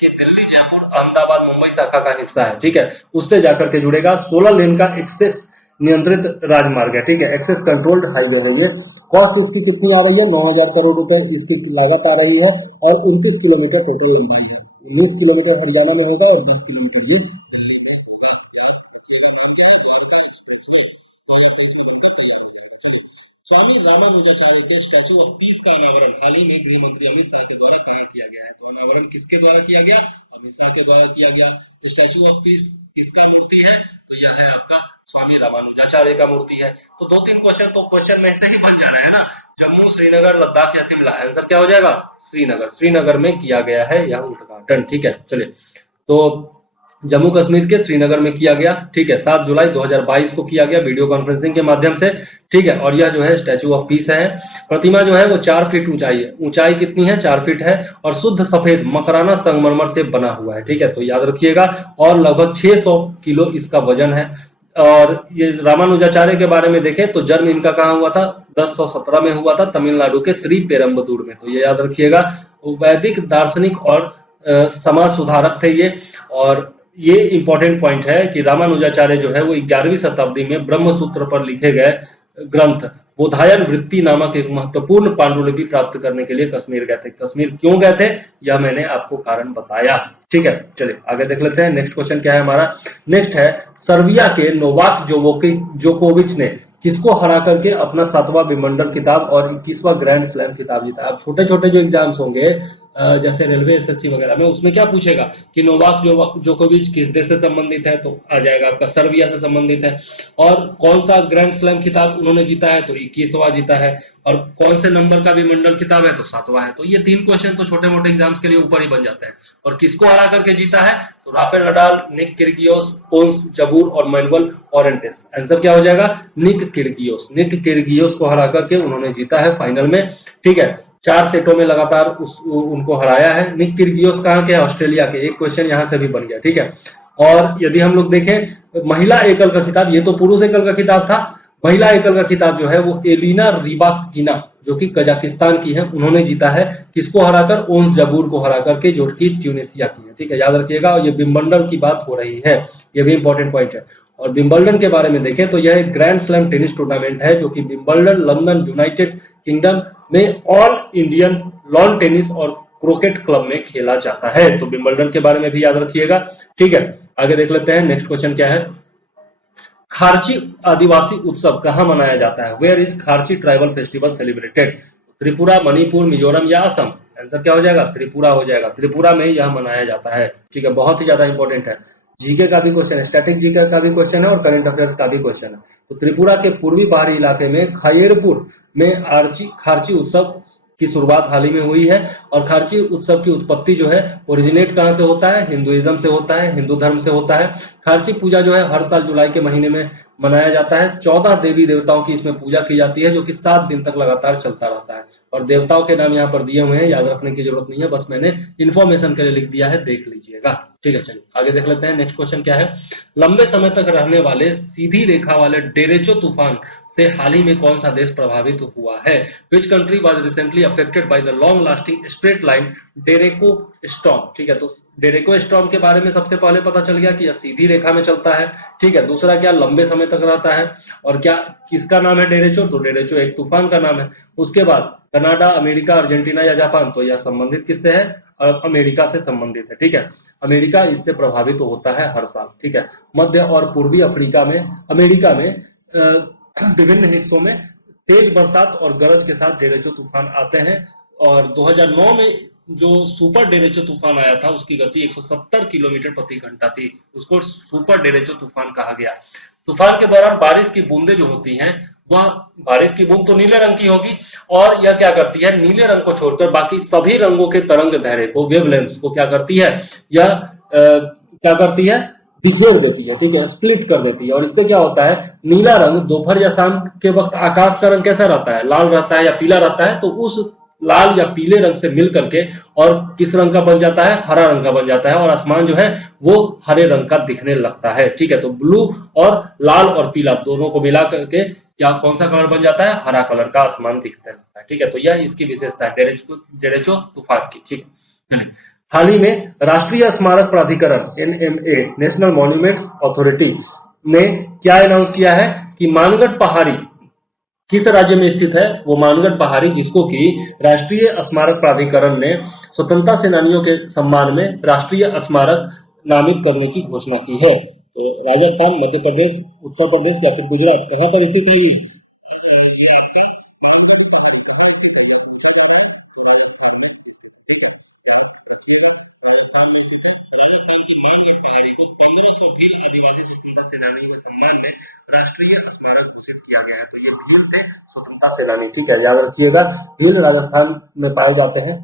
के दिल्ली जयपुर अहमदाबाद मुंबई शाखा का हिस्सा है, ठीक है, उससे जाकर के जुड़ेगा। 16 लेन का एक्सेस नियंत्रित राजमार्ग है, ठीक है, एक्सेस कंट्रोल्ड हाईवे है ये। कॉस्ट इसकी कितनी आ रही है? 9,000 करोड़ रुपए इसकी लागत आ रही है और 29 किलोमीटर टोटल 19 किलोमीटर हरियाणा में होगा और 10 किलोमीटर ही स्वामी रामानुजाचार्य के स्टैचू ऑफ पीस का अनावरण हाल ही में गृह मंत्री अमित शाह के द्वारा किया गया है। तो अनावरण किसके द्वारा किया गया? अमित शाह के द्वारा किया गया। तो स्टैचू ऑफ पीस किसका मूर्ति है? तो यह है आपका स्वामी रामानुजाचार्य का मूर्ति है। तो 2-3 क्वेश्चन तो क्वेश्चन में से ही बन जा रहा है ना। जम्मू, श्रीनगर, लद्दाख या शिमला, आंसर क्या हो जाएगा? श्रीनगर। श्रीनगर में किया गया है यह उद्घाटन, ठीक है। चलिए, तो जम्मू कश्मीर के श्रीनगर में किया गया, ठीक है, 7 जुलाई 2022 को किया गया वीडियो कॉन्फ्रेंसिंग के माध्यम से, ठीक है। और यह जो है स्टैचू ऑफ पीस है। प्रतिमा जो है वो 4 फीट ऊंचाई है। ऊंचाई कितनी है? 4 फीट है और शुद्ध सफेद मकराना संगमरमर से बना हुआ है, ठीक है, तो याद रखिएगा। और लगभग 600 किलो इसका वजन है। और ये रामानुजाचार्य के बारे में देखें तो जन्म इनका कहाँ हुआ था? 1017 में हुआ था, तमिलनाडु के श्री पेरम्बदूर में। तो ये याद रखिएगा। वैदिक दार्शनिक और समाज सुधारक थे ये। और ये इंपॉर्टेंट पॉइंट है कि रामानुजाचार्य जो है वो 11वीं शताब्दी में ब्रह्मसूत्र पर लिखे गए ग्रंथ बोधायन वृत्ति नामक एक महत्वपूर्ण पांडुलिपि प्राप्त करने के लिए कश्मीर गए थे। कश्मीर क्यों गए थे यह मैंने आपको कारण बताया, ठीक है। चलिए आगे देख लेते हैं। नेक्स्ट क्वेश्चन क्या है हमारा? नेक्स्ट है, सर्बिया के नोवाक जोकोविच ने किसको हरा करके अपना 7वां विंबलडन खिताब और 21वां ग्रैंड स्लैम खिताब जीता? अब छोटे छोटे जो एग्जाम्स होंगे जैसे रेलवे एसएससी वगैरह में, उसमें क्या पूछेगा कि नोवाक जोकोविच किस देश से संबंधित है? तो आ जाएगा आपका सर्बिया से संबंधित है। और कौन सा ग्रैंड स्लैम खिताब उन्होंने जीता है? तो 21वां जीता है। और कौन से नंबर का विंबलडन खिताब है? तो 7वां है। तो ये 3 क्वेश्चन तो छोटे मोटे एग्जाम्स के लिए ऊपर ही बन जाते हैं। और किसको हरा करके जीता है? तो Rafael Nadal, Nick Kyrgios, Ons Jabeur और मैनुअल ओरेंटेस। आंसर क्या हो जाएगा? निक किर्गियोस को हरा करके उन्होंने जीता है फाइनल में, ठीक है। 4 सेटों में लगातार उनको हराया है। निक किर्गियोस कहाँ के? ऑस्ट्रेलिया के। एक क्वेश्चन यहां से भी बन गया, ठीक है। और यदि हम लोग देखें महिला एकल का खिताब, ये तो पुरुष एकल का खिताब था, महिला एकल का खिताब जो है वो एलिना रिबाकिना जो कि कजाकिस्तान की है, उन्होंने जीता है। किसको हराकर? ओन्स जबूर को हरा करके, जो कि ट्यूनिसिया की है, ठीक है, याद रखिएगा। ये विंबलडन की बात हो रही है, ये भी इंपॉर्टेंट पॉइंट है। और विंबलडन के बारे में देखें तो यह एक ग्रैंड स्लैम टेनिस टूर्नामेंट है जो कि विंबलडन, लंदन, यूनाइटेड किंगडम में ऑल इंडियन लॉन टेनिस और क्रिकेट क्लब में खेला जाता है। तो विंबलडन के बारे में भी याद रखिएगा, ठीक है। आगे देख लेते हैं। नेक्स्ट क्वेश्चन क्या है? खारची आदिवासी उत्सव कहाँ मनाया जाता है? Where is Kharchi tribal festival celebrated? Tripura, Manipur, Mizoram या असम? आंसर क्या हो जाएगा? त्रिपुरा हो जाएगा। त्रिपुरा में यह मनाया जाता है, ठीक है, बहुत ही ज्यादा इंपॉर्टेंट है। जीके का भी क्वेश्चन है, स्टैटिक जीके का भी क्वेश्चन है और करंट अफेयर्स का भी क्वेश्चन है। तो त्रिपुरा के पूर्वी पहाड़ी इलाके में खैरपुर में खारची उत्सव की शुरुआत हाल ही में हुई है। और खारची उत्सव की उत्पत्ति जो है ओरिजिनेट कहाँ से होता है? हिंदुइज्म से होता है, हिंदू धर्म से होता है। खारची पूजा जो है हर साल जुलाई के महीने में मनाया जाता है। 14 देवी देवताओं की इसमें पूजा की जाती है जो कि 7 दिन तक लगातार चलता रहता है। और देवताओं के नाम यहाँ पर दिए हुए हैं, याद रखने की जरूरत नहीं है, बस मैंने इंफॉर्मेशन के लिए लिख दिया है, देख लीजिएगा, ठीक है। चलिए आगे देख लेते हैं। नेक्स्ट क्वेश्चन क्या है? लंबे समय तक रहने वाले सीधी रेखा वाले डेरेचो तूफान से हाल ही में कौन सा देश प्रभावित हुआ है? Which country was recently affected by the long lasting straight line derecho storm? ठीक है, तो डेरेको स्टॉर्म के बारे में सबसे पहले पता चल गया कि यह सीधी रेखा में चलता है, ठीक है। दूसरा क्या? लंबे समय तक रहता है। और क्या किसका नाम है डेरेचो? तो डेरेचो एक तूफान का नाम है। उसके बाद कनाडा, अमेरिका, अर्जेंटीना या जापान? तो यह संबंधित किससे है? अमेरिका से संबंधित है, ठीक है। अमेरिका इससे प्रभावित होता है हर साल, ठीक है। मध्य और पूर्वी अफ्रीका में, अमेरिका में विभिन्न हिस्सों में तेज बरसात और गरज के साथ डेरेचो तूफान आते हैं। और 2009 में जो सुपर डेरेचो तूफान आया था उसकी गति 170 किलोमीटर प्रति घंटा थी, उसको सुपर डेरेचो तूफान कहा गया। तूफान के दौरान बारिश की बूंदें जो होती हैं वह बारिश की बूंद तो नीले रंग की होगी और यह क्या करती है? नीले रंग को छोड़कर बाकी सभी रंगों के तरंग धैर्य को, वेवलेंथ्स को क्या करती है? यह क्या करती है? बिखेर देती है, ठीक है, स्प्लिट कर देती है। और इससे क्या होता है? नीला रंग दोपहर या शाम के वक्त आकाश का रंग कैसा रहता है? लाल रहता है या पीला रहता है। तो उस लाल या पीले रंग से मिल करके और किस रंग का बन जाता है? हरा रंग का बन जाता है। और आसमान जो है वो हरे रंग का दिखने लगता है, ठीक है। तो ब्लू और लाल और पीला दोनों को मिला करके क्या कौन सा कलर बन जाता है, हरा कलर का आसमान दिखता है। ठीक है, तो यह इसकी विशेषता है डेरेचो तूफान की। ठीक है, हाल ही में राष्ट्रीय स्मारक प्राधिकरण एनएमए नेशनल मॉन्यूमेंट्स अथॉरिटी ने क्या अनाउंस किया है कि मानगढ़ पहाड़ी किस राज्य में स्थित है, वो मानगढ़ पहाड़ी, जिसको कि राष्ट्रीय स्मारक प्राधिकरण ने स्वतंत्रता सेनानियों के सम्मान में राष्ट्रीय स्मारक नामित करने की घोषणा की है। तो राजस्थान, मध्य प्रदेश, उत्तर प्रदेश या फिर गुजरात, कहां पर स्थित है? मानगढ़ पहाड़ी को 1500 भी आदिवासी स्वतंत्रता सेनानियों के सम्मान में राष्ट्रीय स्मारक घोषित किया गया है। तो ये भील थे स्वतंत्रता सेनानी। ठीक है, याद रखिएगा, भील राजस्थान में पाए जाते हैं,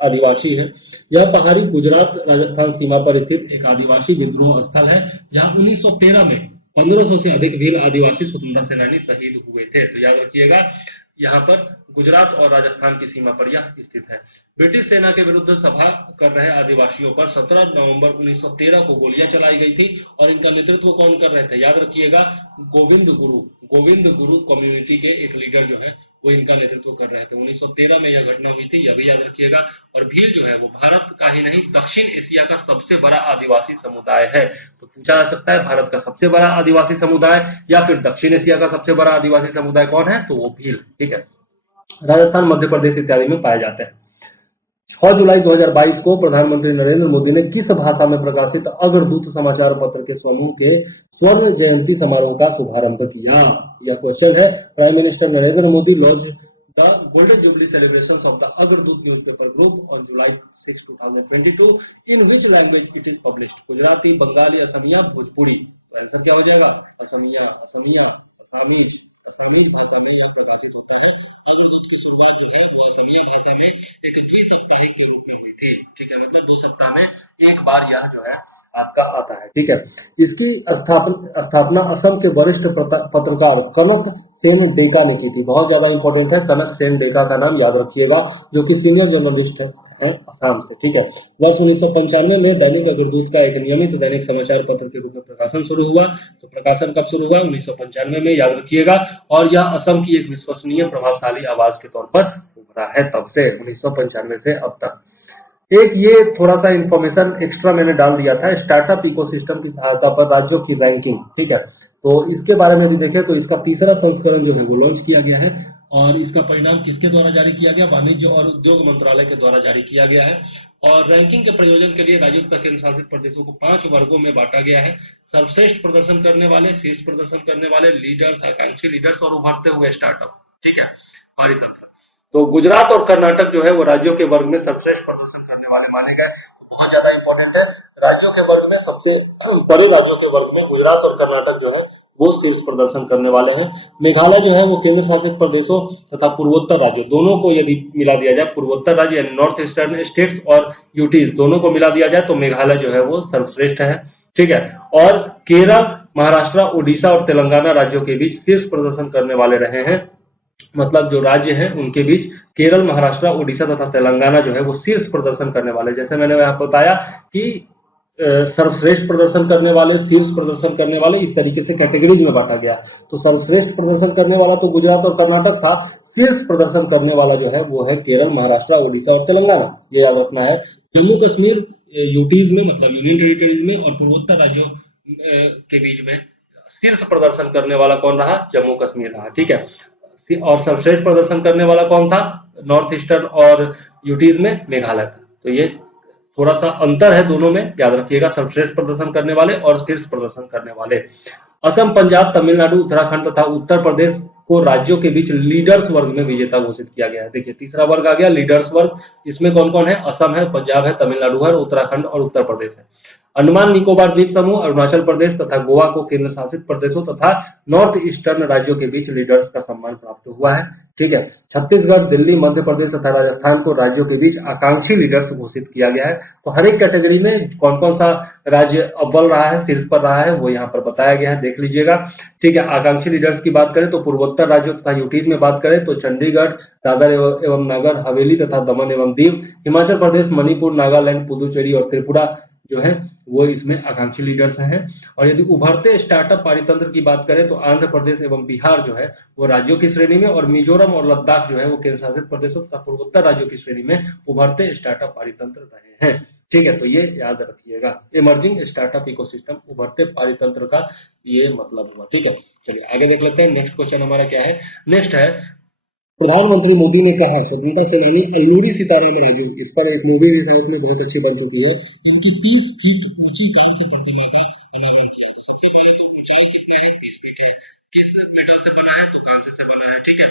आदिवासी है। यह पहाड़ी गुजरात राजस्थान सीमा पर स्थित एक आदिवासी विद्रोह स्थल है, जहां 1913 में 1500 से अधिक भील आदिवासी स्वतंत्रता सेनानी शहीद हुए थे। तो याद रखिएगा, यहाँ पर गुजरात और राजस्थान की सीमा पर यह स्थित है। ब्रिटिश सेना के विरुद्ध सभा कर रहे आदिवासियों पर 17 नवंबर 1913 को गोलियां चलाई गई थी और इनका नेतृत्व कौन कर रहे थे? याद रखिएगा, गोविंद गुरु कम्युनिटी के एक लीडर जो है वो इनका नेतृत्व कर रहे थे। 1913 में यह घटना हुई थी, यह भी याद रखिएगा। और भील जो है वो भारत का ही नहीं, दक्षिण एशिया का सबसे बड़ा आदिवासी समुदाय है। तो पूछा जा सकता है, भारत का सबसे बड़ा आदिवासी समुदाय या फिर दक्षिण एशिया का सबसे बड़ा आदिवासी समुदाय कौन है? तो वो भील। ठीक है, राजस्थान, मध्य प्रदेश इत्यादि में पाए जाते हैं। 6 जुलाई 2022 को प्रधानमंत्री नरेंद्र मोदी ने किस भाषा में प्रकाशित अग्रदूत समाचार पत्र के समूह के स्वर्ण जयंती समारोह का शुभारंभ किया? यह क्वेश्चन है। Prime minister Narendra Modi launch the golden jubilee celebrations of the Agradoot newspaper group on July 6, 2022 in which language it is published? Gujarati, Bengali, Assamese, Bhojpuri. तो आंसर क्या हो जाएगा? असमीज भाषा में यह प्रकाशित होता है। अग्रदूत की शुरुआत जो है वो असमिया भाषा में एक द्विसाप्ताहिक के रूप में हुई थी। ठीक है, मतलब 2 सप्ताह में एक बार यह जो है आपका आता है। ठीक है, इसकी स्थापना असम के वरिष्ठ पत्रकार कनक सेन डेका ने की थी। बहुत ज्यादा इंपॉर्टेंट है, कनक सेन डेका का नाम याद रखिएगा, जो कि सीनियर जर्नलिस्ट है असम से। ठीक है, वर्ष 1995 में दैनिक अग्रदूत का एक नियमित दैनिक समाचार पत्र के रूप में प्रकाशन शुरू हुआ। तो प्रकाशन कब शुरू हुआ? 1995 में, याद रखिएगा। और यह असम की एक विश्वसनीय प्रभावशाली आवाज के तौर पर उभरा है तब से, 1995 से अब तक। एक ये थोड़ा सा इंफॉर्मेशन एक्स्ट्रा मैंने डाल दिया था, स्टार्टअप इकोसिस्टम की सहायता पर राज्यों की रैंकिंग। ठीक है, तो इसके बारे में यदि देखें तो इसका तीसरा संस्करण जो है वो लॉन्च किया गया है और इसका परिणाम किसके द्वारा जारी किया गया? वाणिज्य और उद्योग मंत्रालय के द्वारा जारी किया गया है। और रैंकिंग के प्रयोजन के लिए राज्यों तथा केंद्र शासित प्रदेशों को 5 वर्गों में बांटा गया है। सर्वश्रेष्ठ प्रदर्शन करने वाले, शीर्ष प्रदर्शन करने वाले, लीडर्स, आकांक्षी लीडर्स और उभरते हुए स्टार्टअप। ठीक है, परितंत्र। तो गुजरात और कर्नाटक जो है वो राज्यों के वर्ग में सर्वश्रेष्ठ प्रदर्शन करने वाले माने गए। बहुत ज्यादा इंपॉर्टेंट है, राज्यों के वर्ग में सबसे बड़े राज्यों के वर्ग में गुजरात और कर्नाटक जो है वो शीर्ष प्रदर्शन करने वाले हैं। मेघालय जो है वो केंद्र शासित प्रदेशों तथा पूर्वोत्तर राज्यों दोनों को यदि मिला दिया जाए, पूर्वोत्तर राज्य यानी नॉर्थ ईस्टर्न स्टेट्स और यूटीज दोनों को मिला दिया जाए तो मेघालय जो है वो सर्वश्रेष्ठ है। ठीक है, और केरल, महाराष्ट्र, उड़ीसा और तेलंगाना राज्यों के बीच शीर्ष प्रदर्शन करने वाले रहे हैं। मतलब जो राज्य हैं उनके बीच केरल, महाराष्ट्र, उड़ीसा तथा तेलंगाना जो है वो शीर्ष प्रदर्शन करने वाले। जैसे मैंने यहाँ बताया कि सर्वश्रेष्ठ प्रदर्शन करने वाले, शीर्ष प्रदर्शन करने वाले, इस तरीके से कैटेगरीज में बांटा गया। तो सर्वश्रेष्ठ प्रदर्शन करने वाला तो गुजरात और कर्नाटक था, शीर्ष प्रदर्शन करने वाला जो है वो है केरल, महाराष्ट्र, उड़ीसा और तेलंगाना, ये याद रखना है। जम्मू कश्मीर यूटीज में मतलब यूनियन टेरिटरीज में और पूर्वोत्तर राज्यों के बीच में शीर्ष प्रदर्शन करने वाला कौन रहा? जम्मू कश्मीर रहा। ठीक है, और सर्वश्रेष्ठ प्रदर्शन करने वाला कौन था? नॉर्थ ईस्टर्न और यूटीज में मेघालय था। तो ये थोड़ा सा अंतर है दोनों में, याद रखिएगा, सर्वश्रेष्ठ प्रदर्शन करने वाले और शीर्ष प्रदर्शन करने वाले। असम, पंजाब, तमिलनाडु, उत्तराखंड तथा उत्तर प्रदेश को राज्यों के बीच लीडर्स वर्ग में विजेता घोषित किया गया है। देखिए तीसरा वर्ग आ गया, लीडर्स वर्ग। इसमें कौन कौन है? असम है, पंजाब है, तमिलनाडु है, उत्तराखंड और उत्तर प्रदेश है। अंडमान निकोबार द्वीप समूह, अरुणाचल प्रदेश तथा गोवा को केंद्र शासित प्रदेशों तथा नॉर्थ ईस्टर्न राज्यों के बीच लीडर्स का सम्मान प्राप्त हुआ है। ठीक है, छत्तीसगढ़, दिल्ली, मध्य प्रदेश तथा राजस्थान को राज्यों के बीच आकांक्षी लीडर्स घोषित किया गया है। तो हर एक कैटेगरी में कौन कौन सा राज्य अव्वल रहा है, शीर्ष पर रहा है, वो यहाँ पर बताया गया है, देख लीजिएगा। ठीक है, आकांक्षी लीडर्स की बात करें तो पूर्वोत्तर राज्यों तथा यूटीज में बात करें तो चंडीगढ़, दादर एवं नगर हवेली तथा दमन एवं दीव, हिमाचल प्रदेश, मणिपुर, नागालैंड, पुदुचेरी और त्रिपुरा, जो है वो इसमें आकांक्षी लीडर्स हैं। और यदि उभरते स्टार्टअप पारितंत्र की बात करें तो आंध्र प्रदेश एवं बिहार जो है वो राज्यों की श्रेणी में, और मिजोरम और लद्दाख जो है वो केंद्र शासित प्रदेशों तथा पूर्वोत्तर राज्यों की श्रेणी में उभरते स्टार्टअप पारितंत्र रहे हैं। ठीक है, तो ये याद रखिएगा, इमर्जिंग स्टार्टअप इकोसिस्टम, उभरते पारितंत्र का ये मतलब हुआ। ठीक है, चलिए आगे देख लेते हैं। नेक्स्ट क्वेश्चन हमारा क्या है? नेक्स्ट है, प्रधानमंत्री मोदी ने कहा स्वतंत्रता सेनानी अल्लूरी सीताराम राजू, इस पर एक मूवी भी साउथ में बहुत अच्छी बन चुकी है, उनकी 30 फीट ऊंची कांस्य प्रतिमा का अनावरण किया। किस मेटल से बना है? तो कांस्य से बना है। ठीक है,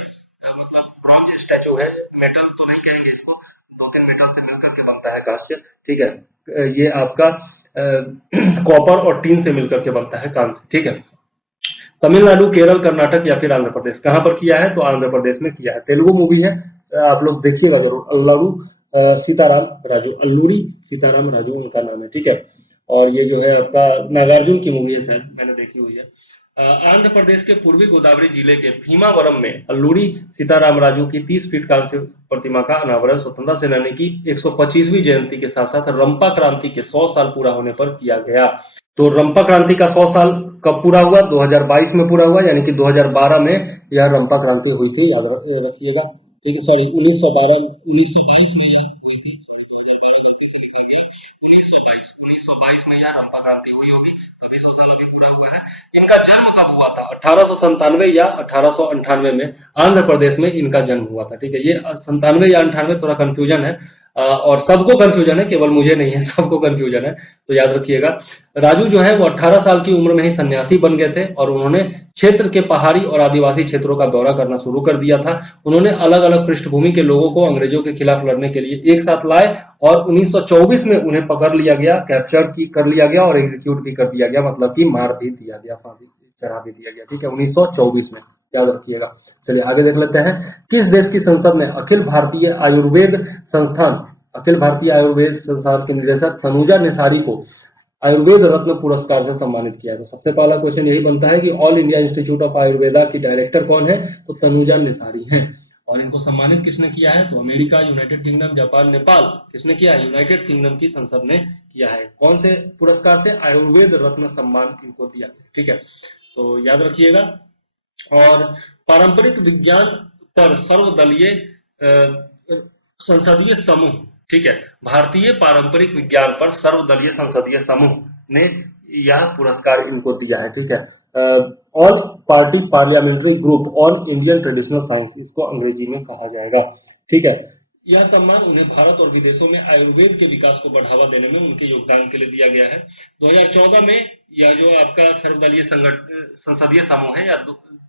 मतलब ब्रॉन्ज स्टैचू है, मेटल तो नहीं कहेंगे इसको, 2-3 मेटल से मिलकर के बनता है कांस्य। ठीक है, ये आपका कॉपर और टीन से मिलकर के बनता है कांस्य। ठीक है, तमिलनाडु, केरल, कर्नाटक या फिर आंध्र प्रदेश, कहां पर किया है? तो आंध्र प्रदेश में किया है। तेलुगु मूवी है, आप लोग देखिएगा जरूर, अल्लूरी सीताराम राजू, अल्लूरी सीताराम राजू उनका नाम है। ठीक है, और ये जो है आपका नागार्जुन की मूवी है, शायद मैंने देखी हुई है। आंध्र प्रदेश के पूर्वी गोदावरी जिले के भीमावरम में अल्लूरी सीताराम राजू की 30 फीट कांस्य प्रतिमा का अनावरण स्वतंत्रता सेनानी की 125वीं जयंती के साथ साथ रंपा क्रांति के 100 साल पूरा होने पर किया गया। तो रंपा क्रांति का 100 साल कब पूरा हुआ? 2022 में पूरा हुआ, यानी कि 2012 में यह रंपा क्रांति हुई थी, याद रखिएगा। ठीक है, सॉरी 1922 में हुई थी, 1922 में यह रंपा क्रांति हुई होगी, तभी 100 साल अभी पूरा हुआ है। इनका जन्म कब हुआ था? 1897 या 1898 में आंध्र प्रदेश में इनका जन्म हुआ था। ठीक है, ये 97 या 98 थोड़ा कंफ्यूजन है, और सबको कंफ्यूजन है, केवल मुझे नहीं है, सबको कंफ्यूजन है, तो याद रखिएगा। राजू जो है वो 18 साल की उम्र में ही सन्यासी बन गए थे, और उन्होंने क्षेत्र के पहाड़ी और आदिवासी क्षेत्रों का दौरा करना शुरू कर दिया था। उन्होंने अलग अलग पृष्ठभूमि के लोगों को अंग्रेजों के खिलाफ लड़ने के लिए एक साथ लाए, और 1924 में उन्हें पकड़ लिया गया, कैप्चर कर लिया गया और एग्जीक्यूट भी कर दिया गया, मतलब कि मार भी दिया गया, फांसी चढ़ा भी दिया गया। ठीक है, 1924 में, याद रखिएगा। चलिए आगे देख लेते हैं। किस देश की संसद ने अखिल भारतीय आयुर्वेद संस्थान के निदेशक तनुजा नेसारी को आयुर्वेद रत्न पुरस्कार से सम्मानित किया है? तो सबसे पहला क्वेश्चन यही बनता है कि all India institute of Ayurveda की डायरेक्टर कौन है? तो तनुजा नेसारी हैं। और इनको सम्मानित किसने किया है? तो America, United kingdom, Japan, Nepal, किसने किया है? यूनाइटेड किंगडम की संसद ने किया है। कौन से पुरस्कार से? आयुर्वेद रत्न सम्मान इनको दिया गया। ठीक है, तो याद रखिएगा। और पारंपरिक विज्ञान पर सर्वदलीय संसदीय समूह, ठीक है, भारतीय पारंपरिक विज्ञान पर सर्वदलीय संसदीय समूह ने यह पुरस्कार इनको दिया है। ठीक है, all party parliamentary group on Indian traditional science, इसको अंग्रेजी में कहा जाएगा। ठीक है, यह सम्मान उन्हें भारत और विदेशों में आयुर्वेद के विकास को बढ़ावा देने में उनके योगदान के लिए दिया गया है। 2014 में यह जो आपका सर्वदलीय संसदीय समूह है, या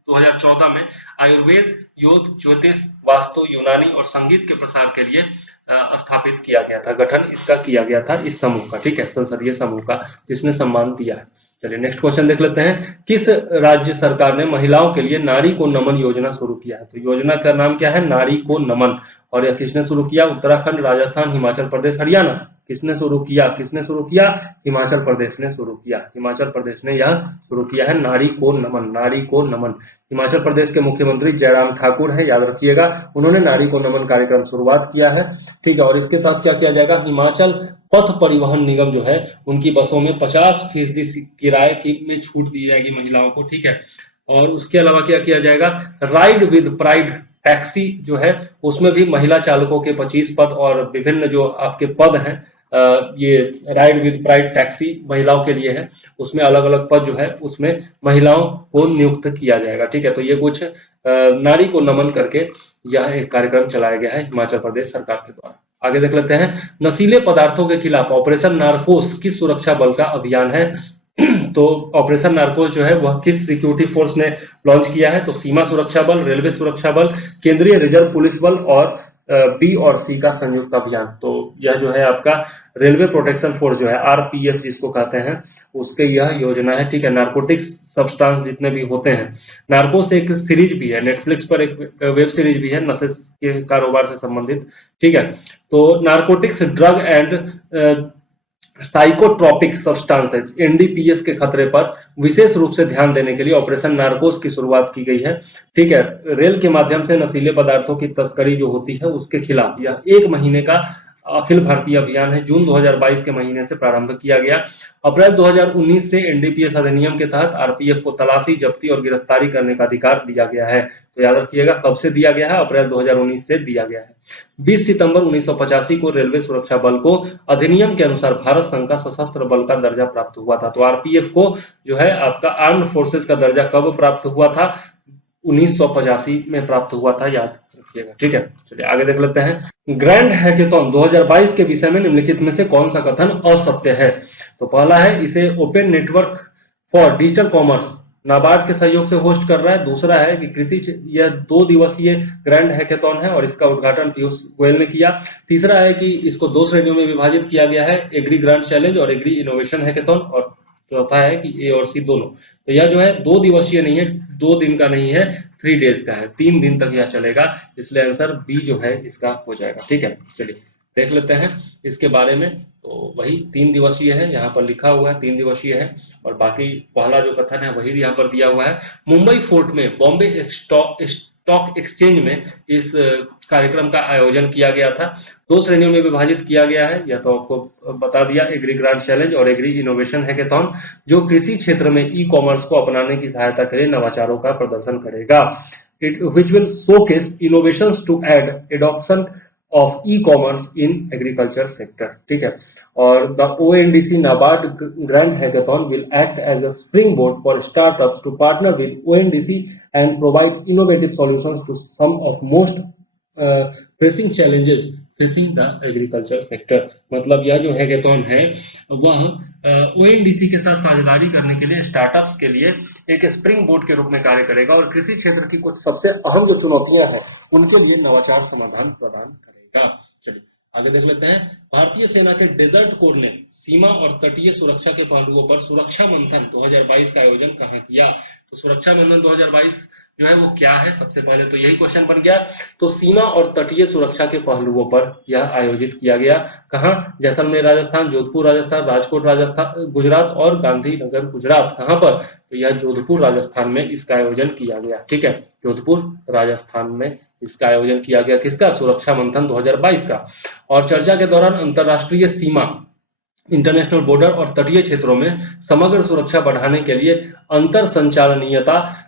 2014 में आयुर्वेद, योग, ज्योतिष, वास्तु, यूनानी और संगीत के प्रसार के लिए स्थापित किया गया था, गठन इसका किया गया था इस समूह का। ठीक है, संसदीय समूह का, जिसने सम्मान दिया है। चलिए नेक्स्ट क्वेश्चन देख लेते हैं। किस राज्य सरकार ने महिलाओं के लिए नारी को नमन योजना शुरू किया है? तो योजना का नाम क्या है? नारी को नमन। और यह किसने शुरू किया? उत्तराखंड, राजस्थान, हिमाचल प्रदेश, हरियाणा। किसने शुरू किया? हिमाचल प्रदेश ने शुरू किया। हिमाचल प्रदेश ने यह शुरू किया है, नारी को नमन, नारी को नमन। हिमाचल प्रदेश के मुख्यमंत्री जयराम ठाकुर है, याद रखिएगा, उन्होंने नारी को नमन कार्यक्रम शुरुआत किया है। ठीक है, और इसके तहत क्या किया जाएगा? हिमाचल पथ परिवहन निगम जो है उनकी बसों में 50% किराए की में छूट दी जाएगी महिलाओं को। ठीक है, और उसके अलावा क्या किया जाएगा? राइड विद प्राइड टैक्सी जो है उसमें भी महिला चालकों के 25 पद, और विभिन्न जो आपके पद हैं, ये राइड विद प्राइड टैक्सी महिलाओं के लिए है, उसमें अलग अलग पद जो है उसमें महिलाओं को नियुक्त किया जाएगा। ठीक है, तो ये कुछ नारी को नमन करके यह एक कार्यक्रम चलाया गया है हिमाचल प्रदेश सरकार के द्वारा। आगे देख लेते हैं। नशीले पदार्थों के खिलाफ ऑपरेशन नार्कोस किस सुरक्षा बल का अभियान है? तो ऑपरेशन नार्कोस जो है वह किस सिक्योरिटी फोर्स ने लॉन्च किया है? तो सीमा सुरक्षा बल, रेलवे सुरक्षा बल, केंद्रीय रिजर्व पुलिस बल और बी और सी का संयुक्त अभियान। तो यह जो है आपका रेलवे प्रोटेक्शन फोर्स जो है, आरपीएफ जिसको कहते हैं, उसके यह योजना है। ठीक है, नार्कोटिक्स सब्सटेंस जितने भी होते हैं, नार्कोस एक सीरीज भी है, नेटफ्लिक्स पर एक वेब सीरीज भी है नशे के कारोबार से संबंधित। ठीक है, तो narcotics, drug and psychotropic substances, NDPS के खतरे पर विशेष रूप से ध्यान देने के लिए ऑपरेशन नार्कोस की शुरुआत की गई है। ठीक है, रेल के माध्यम से नशीले पदार्थों की तस्करी जो होती है उसके खिलाफ यह 1 महीने का अखिल भारतीय अभियान है, जून 2022 के महीने से प्रारंभ किया गया। अप्रैल 2019 से एनडीपीएस अधिनियम के तहत आरपीएफ को तलाशी, जब्ती और गिरफ्तारी करने का अधिकार दिया गया है। तो याद रखिएगा कब से दिया गया है, अप्रैल 2019 से दिया गया है। 20 सितंबर 1985 को रेलवे सुरक्षा बल को अधिनियम के अनुसार भारत संघ का सशस्त्र बल का दर्जा प्राप्त हुआ था। तो आरपीएफ को जो है आपका आर्म्ड फोर्सेस का दर्जा कब प्राप्त हुआ था, 1985 में प्राप्त हुआ था, याद रखिएगा। ठीक है, चलिए आगे देख लेते हैं। ग्रैंड हैकेथॉन 2022 के विषय में निम्नलिखित में से कौन सा कथन असत्य है? तो पहला है, इसे open network for digital commerce NABARD के सहयोग से होस्ट कर रहा है। दूसरा है कि यह 2 दिवसीय ग्रैंड हैकेथॉन है और इसका उद्घाटन पीयूष गोयल ने किया। तीसरा है कि इसको 2 श्रेणियों में विभाजित किया गया है, एग्री ग्रांड चैलेंज और एग्री इनोवेशन हैकेथॉन। और चौथा है कि ए और सी दोनों। तो यह जो है 2 दिवसीय नहीं है, 2 दिन का नहीं है, 3 डेज का है, 3 दिन तक यह चलेगा, इसलिए आंसर बी जो है इसका हो जाएगा। ठीक है, चलिए देख लेते हैं इसके बारे में। तो वही 3 दिवसीय है, यहाँ पर लिखा हुआ है 3 दिवसीय है, और बाकी पहला जो कथन है वही यहाँ पर दिया हुआ है। मुंबई फोर्ट में बॉम्बे स्टॉक एक्सचेंज में इस कार्यक्रम का आयोजन किया गया था। 2 श्रेणियों में विभाजित किया गया है, यह तो आपको बता दिया, एग्री ग्रांड चैलेंज और एग्री इनोवेशन हैकेथॉन, जो कृषि क्षेत्र में ई कॉमर्स को अपनाने की सहायता के लिए नवाचारों का प्रदर्शन करेगा। which will showcase innovations to add adoption of e-commerce in agriculture sector। ठीक है, और the ONDC NABARD Grand Hackathon will act as a springboard for startups to partner with ONDC and provide innovative solutions to some of most pressing challenges facing the agriculture sector। मतलब यह जो hackathon है वह ONDC के साथ साझेदारी करने के लिए स्टार्टअप्स के लिए एक स्प्रिंग बोर्ड के रूप में कार्य करेगा और कृषि क्षेत्र की कुछ सबसे अहम जो चुनौतियां हैं उनके लिए नवाचार समाधान प्रदान करेगा। चलिए आगे देख लेते हैं। भारतीय सेना के डेजर्ट कोर ने सीमा और तटीय सुरक्षा के पहलुओं पर सुरक्षा मंथन 2022 का आयोजन कहाँ किया? तो सुरक्षा मंथन 2022 जो है वो क्या है, सबसे पहले तो यही क्वेश्चन बन गया। तो सीमा और तटीय सुरक्षा के पहलुओं पर यह आयोजित किया गया। कहाँ? जैसलमेर राजस्थान, जोधपुर राजस्थान, राजकोट राजस्थान गुजरात और गांधीनगर गुजरात। कहाँ पर? तो यह जोधपुर राजस्थान में इसका आयोजन किया गया। ठीक है, जोधपुर राजस्थान में इसका आयोजन किया गया। किसका? सुरक्षा मंथन 2022 का। और चर्चा के दौरान अंतरराष्ट्रीय सीमा, इंटरनेशनल बॉर्डर और तटीय क्षेत्रों में समग्र सुरक्षा बढ़ाने के लिए अंतर संचालनीयता,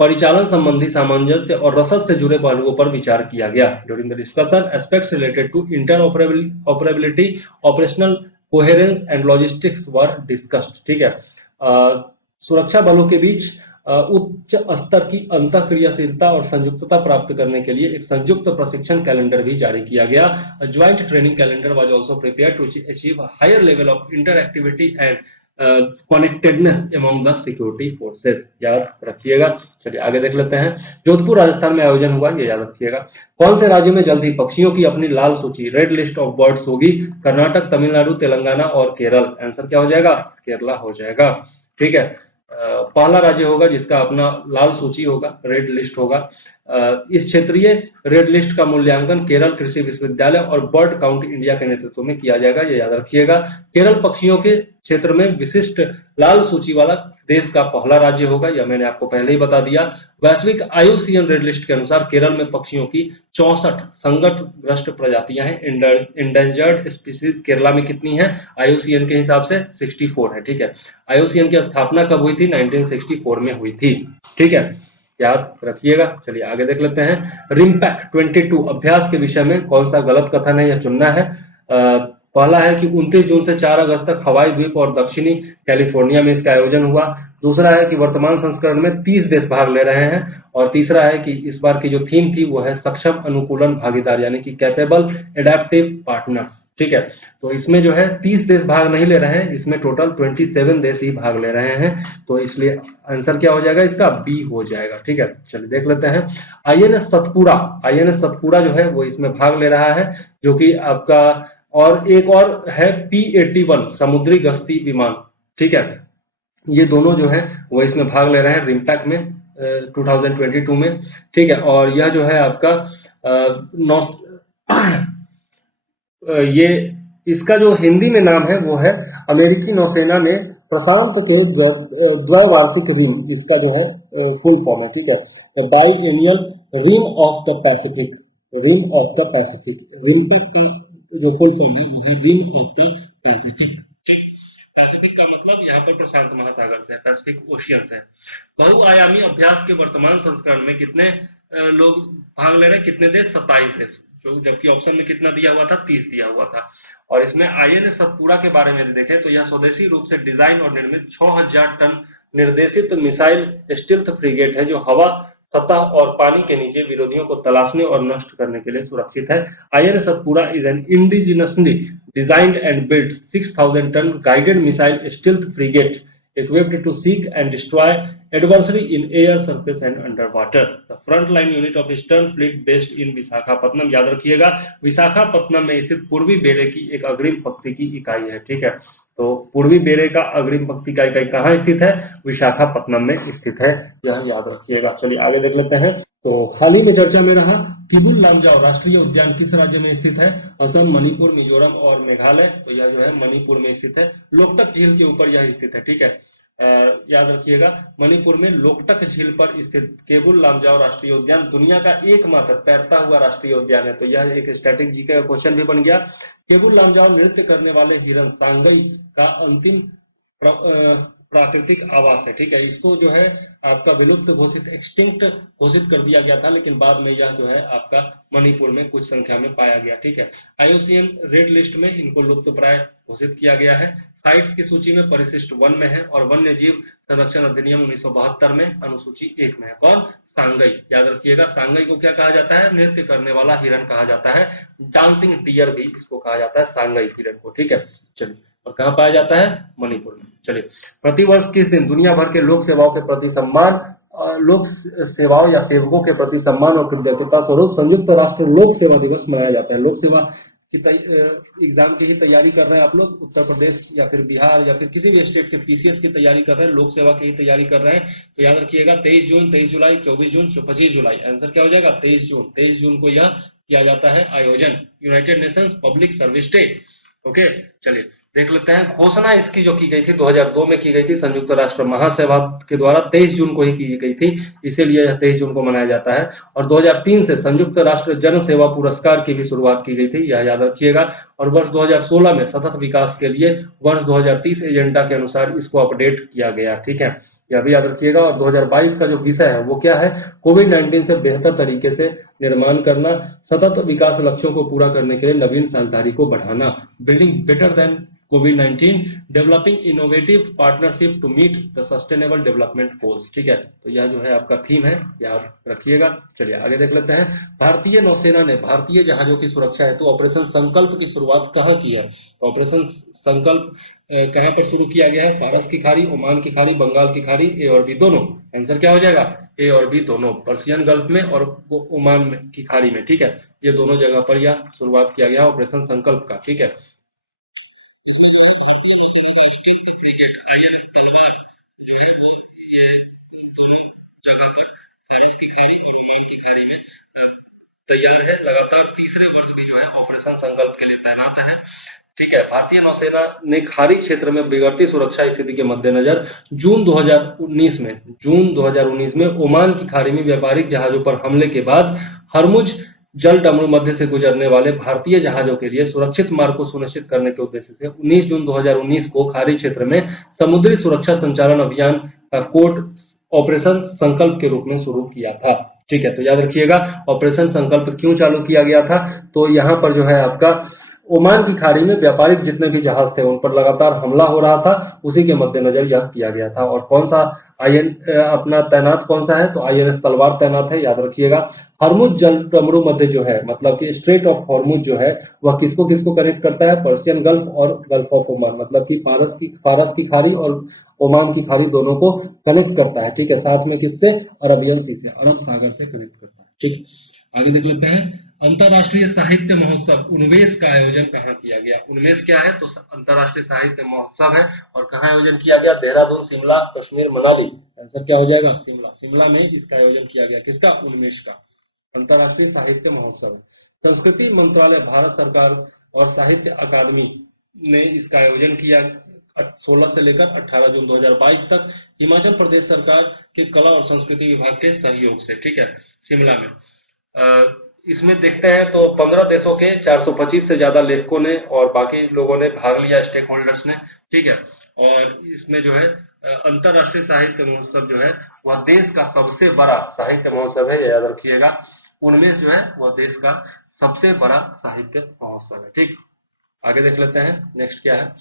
परिचालन संबंधी सामंजस्य और रसद से जुड़े पहलुओं पर विचार किया गया। During the discussion aspects related to interoperability, operational coherence and logistics were discussed. ठीक है, सुरक्षा बलों के बीच उच्च स्तर की अंतःक्रियाशीलता और संयुक्तता प्राप्त करने के लिए एक संयुक्त प्रशिक्षण कैलेंडर भी जारी किया गया। Joint training calendar was also prepared to achieve higher level of interactivity and connectedness among the security forces. याद रखिएगा। चलिए आगे देख लेते हैं। जोधपुर राजस्थान में आयोजन हुआ, ये याद रखिएगा। कौन से राज्यों में जल्द ही पक्षियों की अपनी लाल सूची, रेड लिस्ट ऑफ बर्ड्स होगी? कर्नाटक, तमिलनाडु, तेलंगाना और केरल। आंसर क्या हो जाएगा? केरला हो जाएगा। ठीक है, पहला राज्य होगा जिसका अपना लाल सूची होगा, रेड लिस्ट होगा। इस क्षेत्रीय रेड लिस्ट का मूल्यांकन केरल कृषि विश्वविद्यालय और बर्ड काउंटी इंडिया के नेतृत्व में किया जाएगा, ये याद रखिएगा। केरल पक्षियों के क्षेत्र में विशिष्ट लाल सूची वाला देश का पहला राज्य होगा, यह मैंने आपको पहले ही बता दिया। वैश्विक IUCN रेड लिस्ट के अनुसार केरल में पक्षियों की 64 संकटग्रस्त प्रजातियां हैं। इंडेंजर्ड स्पीसीज केरला में कितनी है? IUCN के हिसाब से 64 है। ठीक है, IUCN की स्थापना कब हुई थी? 1964 में हुई थी। ठीक है, याद रखिएगा। चलिए आगे देख लेते हैं। रिम्पैक 22 अभ्यास के विषय में कौन सा गलत कथन है, यह चुनना है। पहला है कि 29 जून से 4 अगस्त तक हवाई द्वीप और दक्षिणी कैलिफोर्निया में इसका आयोजन हुआ। दूसरा है कि वर्तमान संस्करण में 30 देश भाग ले रहे हैं। और तीसरा है कि इस बार की जो थीम थी वो है सक्षम अनुकूलन भागीदार, यानी कि कैपेबल एडेप्टिव पार्टनर्स। ठीक है, तो इसमें जो है 30 देश भाग नहीं ले रहे हैं, इसमें टोटल 27 देश ही भाग ले रहे हैं, तो इसलिए आंसर क्या हो जाएगा इसका? बी हो जाएगा। ठीक है, चलिए देख लेते हैं। INS सतपुरा जो है वो इसमें भाग ले रहा है, जो कि आपका, और एक और है P-81 समुद्री गश्ती विमान। ठीक है, ये दोनों जो है वो इसमें भाग ले रहे हैं रिम्पैक में 2022 में। ठीक है, और यह जो है आपका ये इसका जो हिंदी में नाम है वो है अमेरिकी नौसेना ने प्रशांत के द्वैवार्षिक रिम, इसका जो है फुल फॉर्म है। ठीक है, biannual rim of the Pacific, rim of the Pacific. RIMPAC जो फुल फॉर्म है वो है rim of the Pacific. Pacific का मतलब यहाँ पर प्रशांत महासागर से है, पैसिफिक ओशियन से है। बहुआयामी अभ्यास के वर्तमान संस्करण में कितने लोग भाग ले रहे हैं, कितने देश? 27 देश, जो जबकि ऑप्शन में कितना दिया हुआ था? 30 दिया हुआ था। और इसमें INS सतपुड़ा के बारे में देखें तो यह स्वदेशी रूप से डिजाइन और निर्मित 6000 टन निर्देशित मिसाइल स्टील्थ फ्रिगेट है, जो हवा, सतह और पानी के नीचे विरोधियों को तलाशने और नष्ट करने के लिए सुरक्षित है। INS Satpura is an indigenously designed and built 6,000 ton guided missile stealth frigate equipped to seek and destroy adversary in air, surface and underwater. The frontline unit of Eastern Fleet based in Visakhapatnam, याद रखिएगा विशाखापत्तनम में स्थित पूर्वी बेड़े की एक अग्रिम पंक्ति की इकाई है। ठीक है, तो पूर्वी बेड़े का अग्रिम पंक्ति का इकाई कहाँ स्थित है? विशाखापत्तनम में स्थित है, यह याद रखिएगा। चलिए आगे देख लेते हैं। तो हाल ही में चर्चा में रहा किबुल लामजाओ राष्ट्रीय उद्यान किस राज्य में स्थित है? असम, मणिपुर, मिजोरम और मेघालय। तो यह जो है मणिपुर में स्थित है, लोकटक झील के ऊपर यह स्थित है। ठीक है, याद रखिएगा मणिपुर में लोकटक झील पर स्थित केबुल लामजाओ राष्ट्रीय उद्यान दुनिया का एकमात्र तैरता हुआ राष्ट्रीय उद्यान है। तो यह एक स्टैटिक जी का क्वेश्चन भी बन गया। केबुल लामजाओ नृत्य करने वाले हिरन सांगई का अंतिम प्राकृतिक आवास है। ठीक है, इसको जो है आपका विलुप्त घोषित, एक्सटिंक्ट घोषित कर दिया गया था, लेकिन बाद में यह जो है आपका मणिपुर में कुछ संख्या में पाया गया। ठीक है, IUCN रेड लिस्ट में इनको लुप्त प्राय घोषित किया गया है। साइट्स की सूची में परिशिष्ट 1 में है और वन्य जीव संरक्षण अधिनियम 1972 में अनुसूची 1 में है। कौन? सांगई, याद रखिएगा। सांगई को क्या कहा जाता है? नृत्य करने वाला हिरन कहा जाता है, डांसिंग डियर भी इसको कहा जाता है, सांगई हिरन को। ठीक है, चलिए, और कहाँ पाया जाता है? मणिपुर में। चलिए, प्रतिवर्ष किस दिन दुनिया भर के लोक सेवाओं के प्रति सम्मान, लोक सेवाओं या सेवकों के प्रति सम्मान और कृतज्ञता स्वरूप संयुक्त राष्ट्र लोक सेवा दिवस मनाया जाता है? लोक सेवा की एग्जाम की ही तैयारी कर रहे हैं आप लोग, उत्तर प्रदेश या फिर बिहार या फिर किसी भी स्टेट के PCS की तैयारी कर रहे हैं, लोक सेवा की ही तैयारी कर रहे हैं, तो याद रखिएगा 23 जून, 23 जुलाई, 24 जून, 25 जुलाई। आंसर क्या हो जाएगा? 23 जून। 23 जून को यह किया जाता है आयोजन, United Nations public service day. Okay, चलिए देख लेते हैं। घोषणा इसकी जो की गई थी 2002 में की गई थी, संयुक्त राष्ट्र महासभा के द्वारा 23 जून को ही की गई थी, इसीलिए यह 23 जून को मनाया जाता है। और 2003 से संयुक्त राष्ट्र जन सेवा पुरस्कार की भी शुरुआत की गई थी, यह याद रखिएगा। और वर्ष 2016 में सतत विकास के लिए वर्ष 2030 एजेंडा के अनुसार इसको अपडेट किया गया। ठीक है, यह भी याद रखिएगा। और 2022 का जो विषय है वो क्या है? कोविड-19 से बेहतर तरीके से निर्माण करना, सतत विकास लक्ष्यों को पूरा करने के लिए नवीन साझेदारी को बढ़ाना, building better than COVID, developing innovative partnership to meet the sustainable development goals. ठीक है, तो यह जो है आपका थीम है, याद रखिएगा। चलिए आगे देख लेते हैं। भारतीय नौसेना ने भारतीय जहाजों की सुरक्षा हेतु ऑपरेशन संकल्प की शुरुआत कहाँ की है? ऑपरेशन संकल्प कहां पर शुरू किया गया है? फारस की खाड़ी, ओमान की खाड़ी, बंगाल की खाड़ी, ए और बी दोनों। आंसर क्या हो जाएगा? ए और बी दोनों, पर्शियन गल्फ में और ओमान की खाड़ी में। ठीक है, ये दोनों जगह पर यह शुरुआत किया गया ऑपरेशन संकल्प का। ठीक है, तैयार है, लगातार तीसरे वर्ष भी जो है ऑपरेशन संकल्प के लिए तैनात है। ठीक है, भारतीय नौसेना ने खाड़ी क्षेत्र में बिगड़ती सुरक्षा स्थिति के मद्देनजर जून 2019 में ओमान की खाड़ी में व्यापारिक जहाजों पर हमले के बाद हरमुज जल डमरू मध्य से गुजरने वाले भारतीय जहाजों के लिए सुरक्षित मार्ग को सुनिश्चित करने के उद्देश्य से 19 जून 2019 को खाड़ी क्षेत्र में समुद्री सुरक्षा संचालन अभियान का कोड ऑपरेशन संकल्प के रूप में शुरू किया था। ठीक है, तो याद रखिएगा ऑपरेशन संकल्प क्यों चालू किया गया था? तो यहाँ पर जो है आपका ओमान की खाड़ी में व्यापारिक जितने भी जहाज थे उन पर लगातार हमला हो रहा था, उसी के मद्देनजर यह किया गया था। और कौन सा अपना तैनात कौन सा है? तो INS तलवार तैनात है, याद रखिएगा। हरमुज जल डमरू मध्य जो है, मतलब कि स्ट्रेट ऑफ हॉर्मुज जो है, वह किसको किसको कनेक्ट करता है? पर्शियन गल्फ और गल्फ ऑफ ओमान, मतलब कि फारस की खाड़ी और ओमान की खाड़ी दोनों को कनेक्ट करता है। ठीक है, साथ में किससे? अरबियन सी से, अरब सागर से कनेक्ट करता है। ठीक, आगे देख लेते हैं। अंतरराष्ट्रीय साहित्य महोत्सव उन्मेष का आयोजन कहाँ किया गया? उन्मेष क्या है? तो अंतरराष्ट्रीय साहित्य महोत्सव है, और कहाँ आयोजन किया गया? देहरादून, शिमला, कश्मीर, मनाली। आंसर क्या हो जाएगा? शिमला। शिमला में इसका आयोजन किया गया, किसका? उन्मेष का, अंतरराष्ट्रीय साहित्य महोत्सव। संस्कृति मंत्रालय, भारत सरकार और साहित्य अकादमी ने इसका आयोजन किया 16 से लेकर 18 जून 2022 तक हिमाचल प्रदेश सरकार के कला और संस्कृति विभाग के सहयोग से। ठीक है, शिमला में इसमें देखते हैं तो 15 देशों के 425 से ज्यादा लेखकों ने और बाकी लोगों ने भाग लिया, स्टेक होल्डर्स ने, ठीक है। और इसमें जो है अंतरराष्ट्रीय साहित्य महोत्सव जो है वह देश का सबसे बड़ा साहित्य महोत्सव है, ये याद रखिएगा। उनमें जो है वह देश का सबसे बड़ा साहित्य महोत्सव है, ठीक। आगे देख लेते हैं नेक्स्ट क्या है।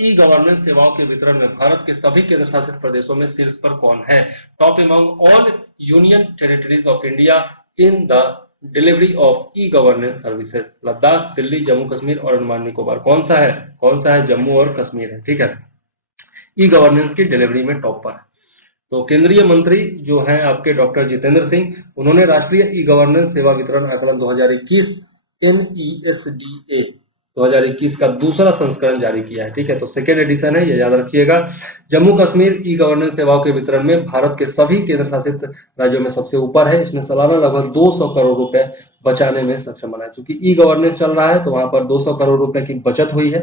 ई गवर्नेंस सेवाओं के वितरण में भारत के सभी केंद्र शासित प्रदेशों में शीर्ष पर कौन है? Top among all union territories of India in the delivery of e governance services. Ladakh, Delhi, Jammu Kashmir और अंडमान निकोबार। कौन सा है? कौन सा है? जम्मू और कश्मीर है, ठीक है। ई गवर्नेंस की डिलीवरी में टॉप पर है। तो केंद्रीय मंत्री जो हैं आपके डॉक्टर जितेंद्र सिंह, उन्होंने राष्ट्रीय ई गवर्नेंस सेवा वितरण आकलन 2021 NESDA 2021 का दूसरा संस्करण जारी किया है, ठीक है। तो सेकेंड एडिशन है, ये याद रखिएगा। जम्मू कश्मीर ई गवर्नेंस सेवाओं के वितरण में भारत के सभी केंद्र शासित राज्यों में सबसे ऊपर है। इसने सालाना लगभग 200 करोड़ रुपए बचाने में सक्षम बना है। चूंकि ई गवर्नेंस चल रहा है तो वहां पर 200 करोड़ रुपए की बचत हुई है।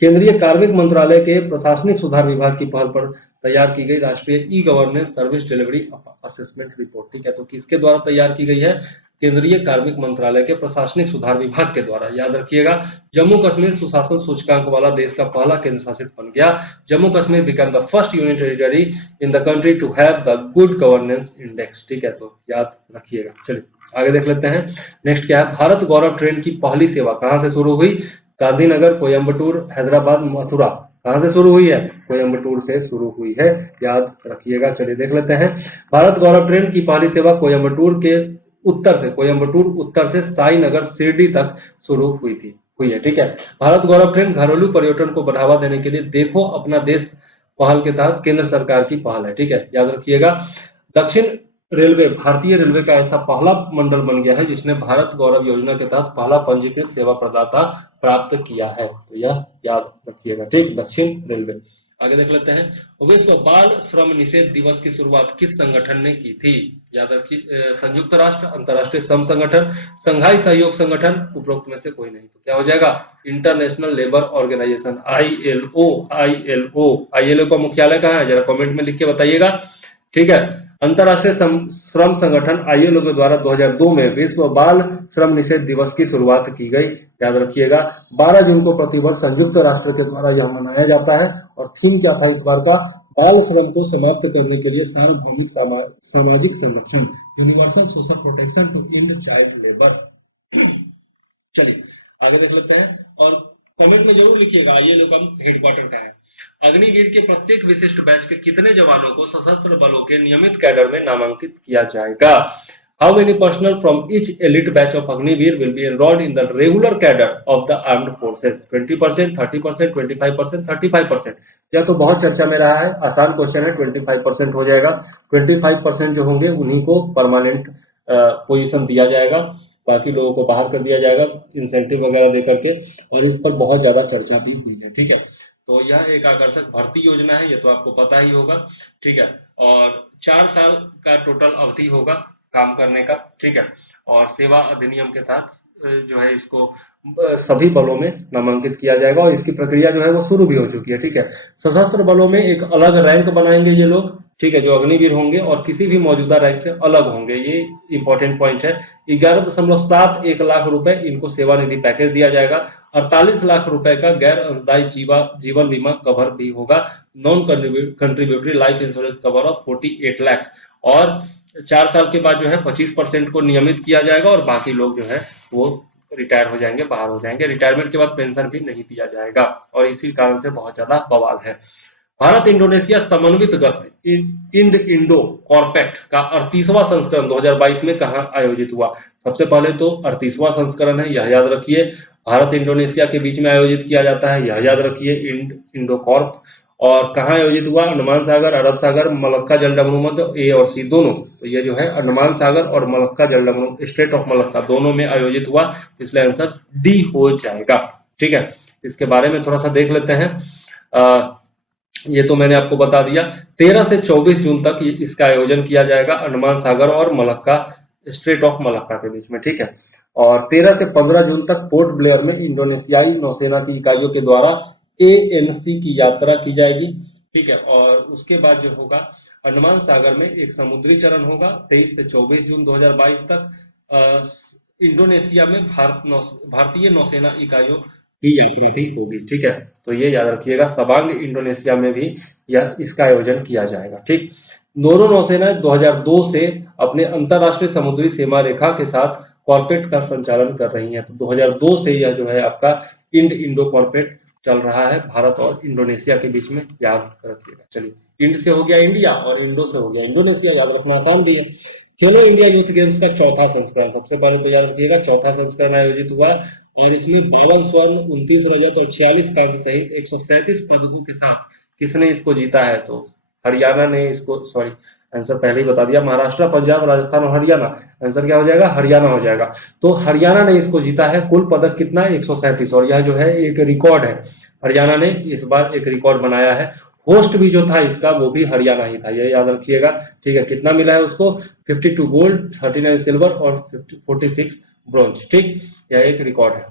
केंद्रीय कार्मिक मंत्रालय के प्रशासनिक सुधार विभाग की पहल पर तैयार की गई राष्ट्रीय e governance service delivery assessment report, ठीक है। तो किसके द्वारा तैयार की गई है? केंद्रीय कार्मिक मंत्रालय के प्रशासनिक सुधार विभाग के द्वारा। याद रखिएगा, जम्मू कश्मीर सुशासन सूचकांक वाला देश का पहला केंद्र शासित बन गया। Jammu Kashmir become the first union territory in the country to have the good governance index, ठीक है। तो याद रखिएगा। चलिए आगे देख लेते हैं नेक्स्ट क्या है। भारत गौरव ट्रेन की पहली सेवा कहां से शुरू हुई? गांधीनगर, कोयम्बटूर, हैदराबाद, मथुरा। कहां से शुरू हुई है? कोयम्बटूर से शुरू हुई है, याद रखिएगा। चलिए देख लेते हैं। भारत गौरव ट्रेन की पहली सेवा कोयम्बटूर उत्तर से साई नगर शिरडी तक शुरू हुई है, ठीक है। भारत गौरव ट्रेन घरेलू पर्यटन को बढ़ावा देने के लिए देखो अपना देश पहल के तहत केंद्र सरकार की पहल है, ठीक है। याद रखिएगा। दक्षिण रेलवे भारतीय रेलवे का ऐसा पहला मंडल बन गया है जिसने भारत गौरव योजना के तहत पहला पंजीकृत सेवा प्रदाता प्राप्त किया है, तो यह याद रखिएगा, ठीक। दक्षिण रेलवे। आगे देख लेते हैं। विश्व बाल श्रम निषेध दिवस की शुरुआत किस संगठन ने की थी? याद रखिए, संयुक्त राष्ट्र, अंतरराष्ट्रीय श्रम संगठन, संघाई सहयोग संगठन, उपरोक्त में से कोई नहीं। तो क्या हो जाएगा? इंटरनेशनल लेबर ऑर्गेनाइजेशन, ILO का मुख्यालय कहाँ है? जरा कमेंट में लिख के बताइएगा, ठीक है। अंतरराष्ट्रीय श्रम संगठन ILO के द्वारा 2002 में विश्व बाल श्रम निषेध दिवस की शुरुआत की गई। याद रखिएगा, 12 जून को प्रतिवर्ष संयुक्त राष्ट्र के द्वारा यह मनाया जाता है। और थीम क्या था इस बार का? बाल श्रम को समाप्त करने के लिए सार्वभौमिक सामाजिक संरक्षण, universal social protection to end child labour. चलिए आगे देख लेते हैं और कमेंट में जरूर लिखिएगा ILO का हेडक्वार्टर का है। अग्निवीर के प्रत्येक विशिष्ट बैच के कितने जवानों को सशस्त्र बलों के नियमित कैडर में नामांकित किया जाएगा? How many personnel from each elite batch of Agniveer will be enrolled in the regular cadre of the armed forces? 20%, 30%, 25%, 35%। यह तो बहुत चर्चा में रहा है, आसान क्वेश्चन है। 25% हो जाएगा। 25% जो होंगे उन्हीं को परमानेंट पोजीशन दिया जाएगा, बाकी लोगों को बाहर कर दिया जाएगा इंसेंटिव वगैरह दे करके। और इस पर बहुत ज्यादा चर्चा भी हुई है, ठीक है। तो यह एक आकर्षक भर्ती योजना है, ये तो आपको पता ही होगा, ठीक है। और 4 साल का टोटल अवधि होगा काम करने का, ठीक है। और सेवा अधिनियम के तहत जो है इसको सभी बलों में नामांकित किया जाएगा और इसकी प्रक्रिया जो है वो शुरू भी हो चुकी है, ठीक है। सशस्त्र बलों में एक अलग रैंक बनाएंगे ये लोग, ठीक है, जो अग्निवीर होंगे और किसी भी मौजूदा रैंक से अलग होंगे, ये इंपॉर्टेंट पॉइंट है। 11.71 लाख रुपए इनको सेवानिधि पैकेज दिया जाएगा। 48 लाख रुपए का गैर अंशदायी जीवन बीमा कवर भी होगा। Non contributory life insurance cover of 48 lakh. और 4 साल के बाद जो है 25% को नियमित किया जाएगा और बाकी लोग जो है वो रिटायर हो जाएंगे, बाहर हो जाएंगे। रिटायरमेंट के बाद पेंशन भी नहीं दिया जाएगा और इसी कारण से बहुत ज्यादा बवाल है। भारत इंडोनेशिया समन्वित गश्त इंड इंडो कॉर्पेट का 38वां संस्करण 2022 में कहां आयोजित हुआ? सबसे पहले तो 38वां संस्करण है, यह याद रखिए। भारत इंडोनेशिया के बीच में आयोजित किया जाता है, यह याद रखिए। Indo Corp. और कहाँ आयोजित हुआ? अंडमान सागर, अरब सागर, मलक्का जलडमरू मध्य, A और C दोनों। तो ये जो है अंडमान सागर और मलक्का जलडमरू स्टेट ऑफ मलक्का दोनों में आयोजित हुआ, इसलिए आंसर D हो जाएगा, ठीक है। इसके बारे में थोड़ा सा देख लेते हैं। ये तो मैंने आपको बता दिया। 13 से 24 जून तक इसका आयोजन किया जाएगा अंडमान सागर और मलक्का स्ट्रेट ऑफ मलक्का के बीच में, ठीक है। और 13 से 15 जून तक पोर्ट ब्लेयर में इंडोनेशियाई नौसेना की इकाइयों के द्वारा ANC की यात्रा की जाएगी, ठीक है। और उसके बाद जो होगा अंडमान सागर में एक समुद्री चरण होगा 23 से 24 जून 2022 तक। इंडोनेशिया में भारतीय नौसेना इकाइयों की एक्टिविटी होगी। ठीक है, तो ये याद रखिएगा, तवांग इंडोनेशिया में भी यह इसका आयोजन किया जाएगा। ठीक, दोनों नौसेना 2002 से अपने अंतरराष्ट्रीय समुद्री सीमा रेखा के साथ कॉर्पेट का संचालन कर रही हैं। तो 2002 से यह जो है आपका इंडो कॉर्पेट चल रहा है भारत और इंडोनेशिया के बीच में, याद रखिएगा। चलिए, इंड से हो गया इंडिया और इंडो से हो गया इंडोनेशिया, याद रखना आसान भी है। खेलो इंडिया यूथ गेम्स का चौथा संस्करण, सबसे पहले तो याद रखिएगा चौथा संस्करण आयोजित हुआ है और इसमें 52 स्वर्ण, 29 रजत और 46 कांस्य सहित 137 पदकों के साथ किसने इसको जीता है? तो हरियाणा ने इसको, सॉरी आंसर पहले ही बता दिया, महाराष्ट्र, पंजाब, राजस्थान और हरियाणा। आंसर क्या हो जाएगा? हरियाणा हो जाएगा। तो हरियाणा ने इसको जीता है। कुल पदक कितना? 137, और यह जो है एक रिकॉर्ड है। हरियाणा ने इस बार एक रिकॉर्ड बनाया है। होस्ट भी जो था इसका वो भी हरियाणा ही था, ये याद रखिएगा। ठीक है, कितना मिला है उसको? 52 गोल्ड, 39 सिल्वर और 46 ब्रॉन्ज। ठीक, यह एक रिकॉर्ड है।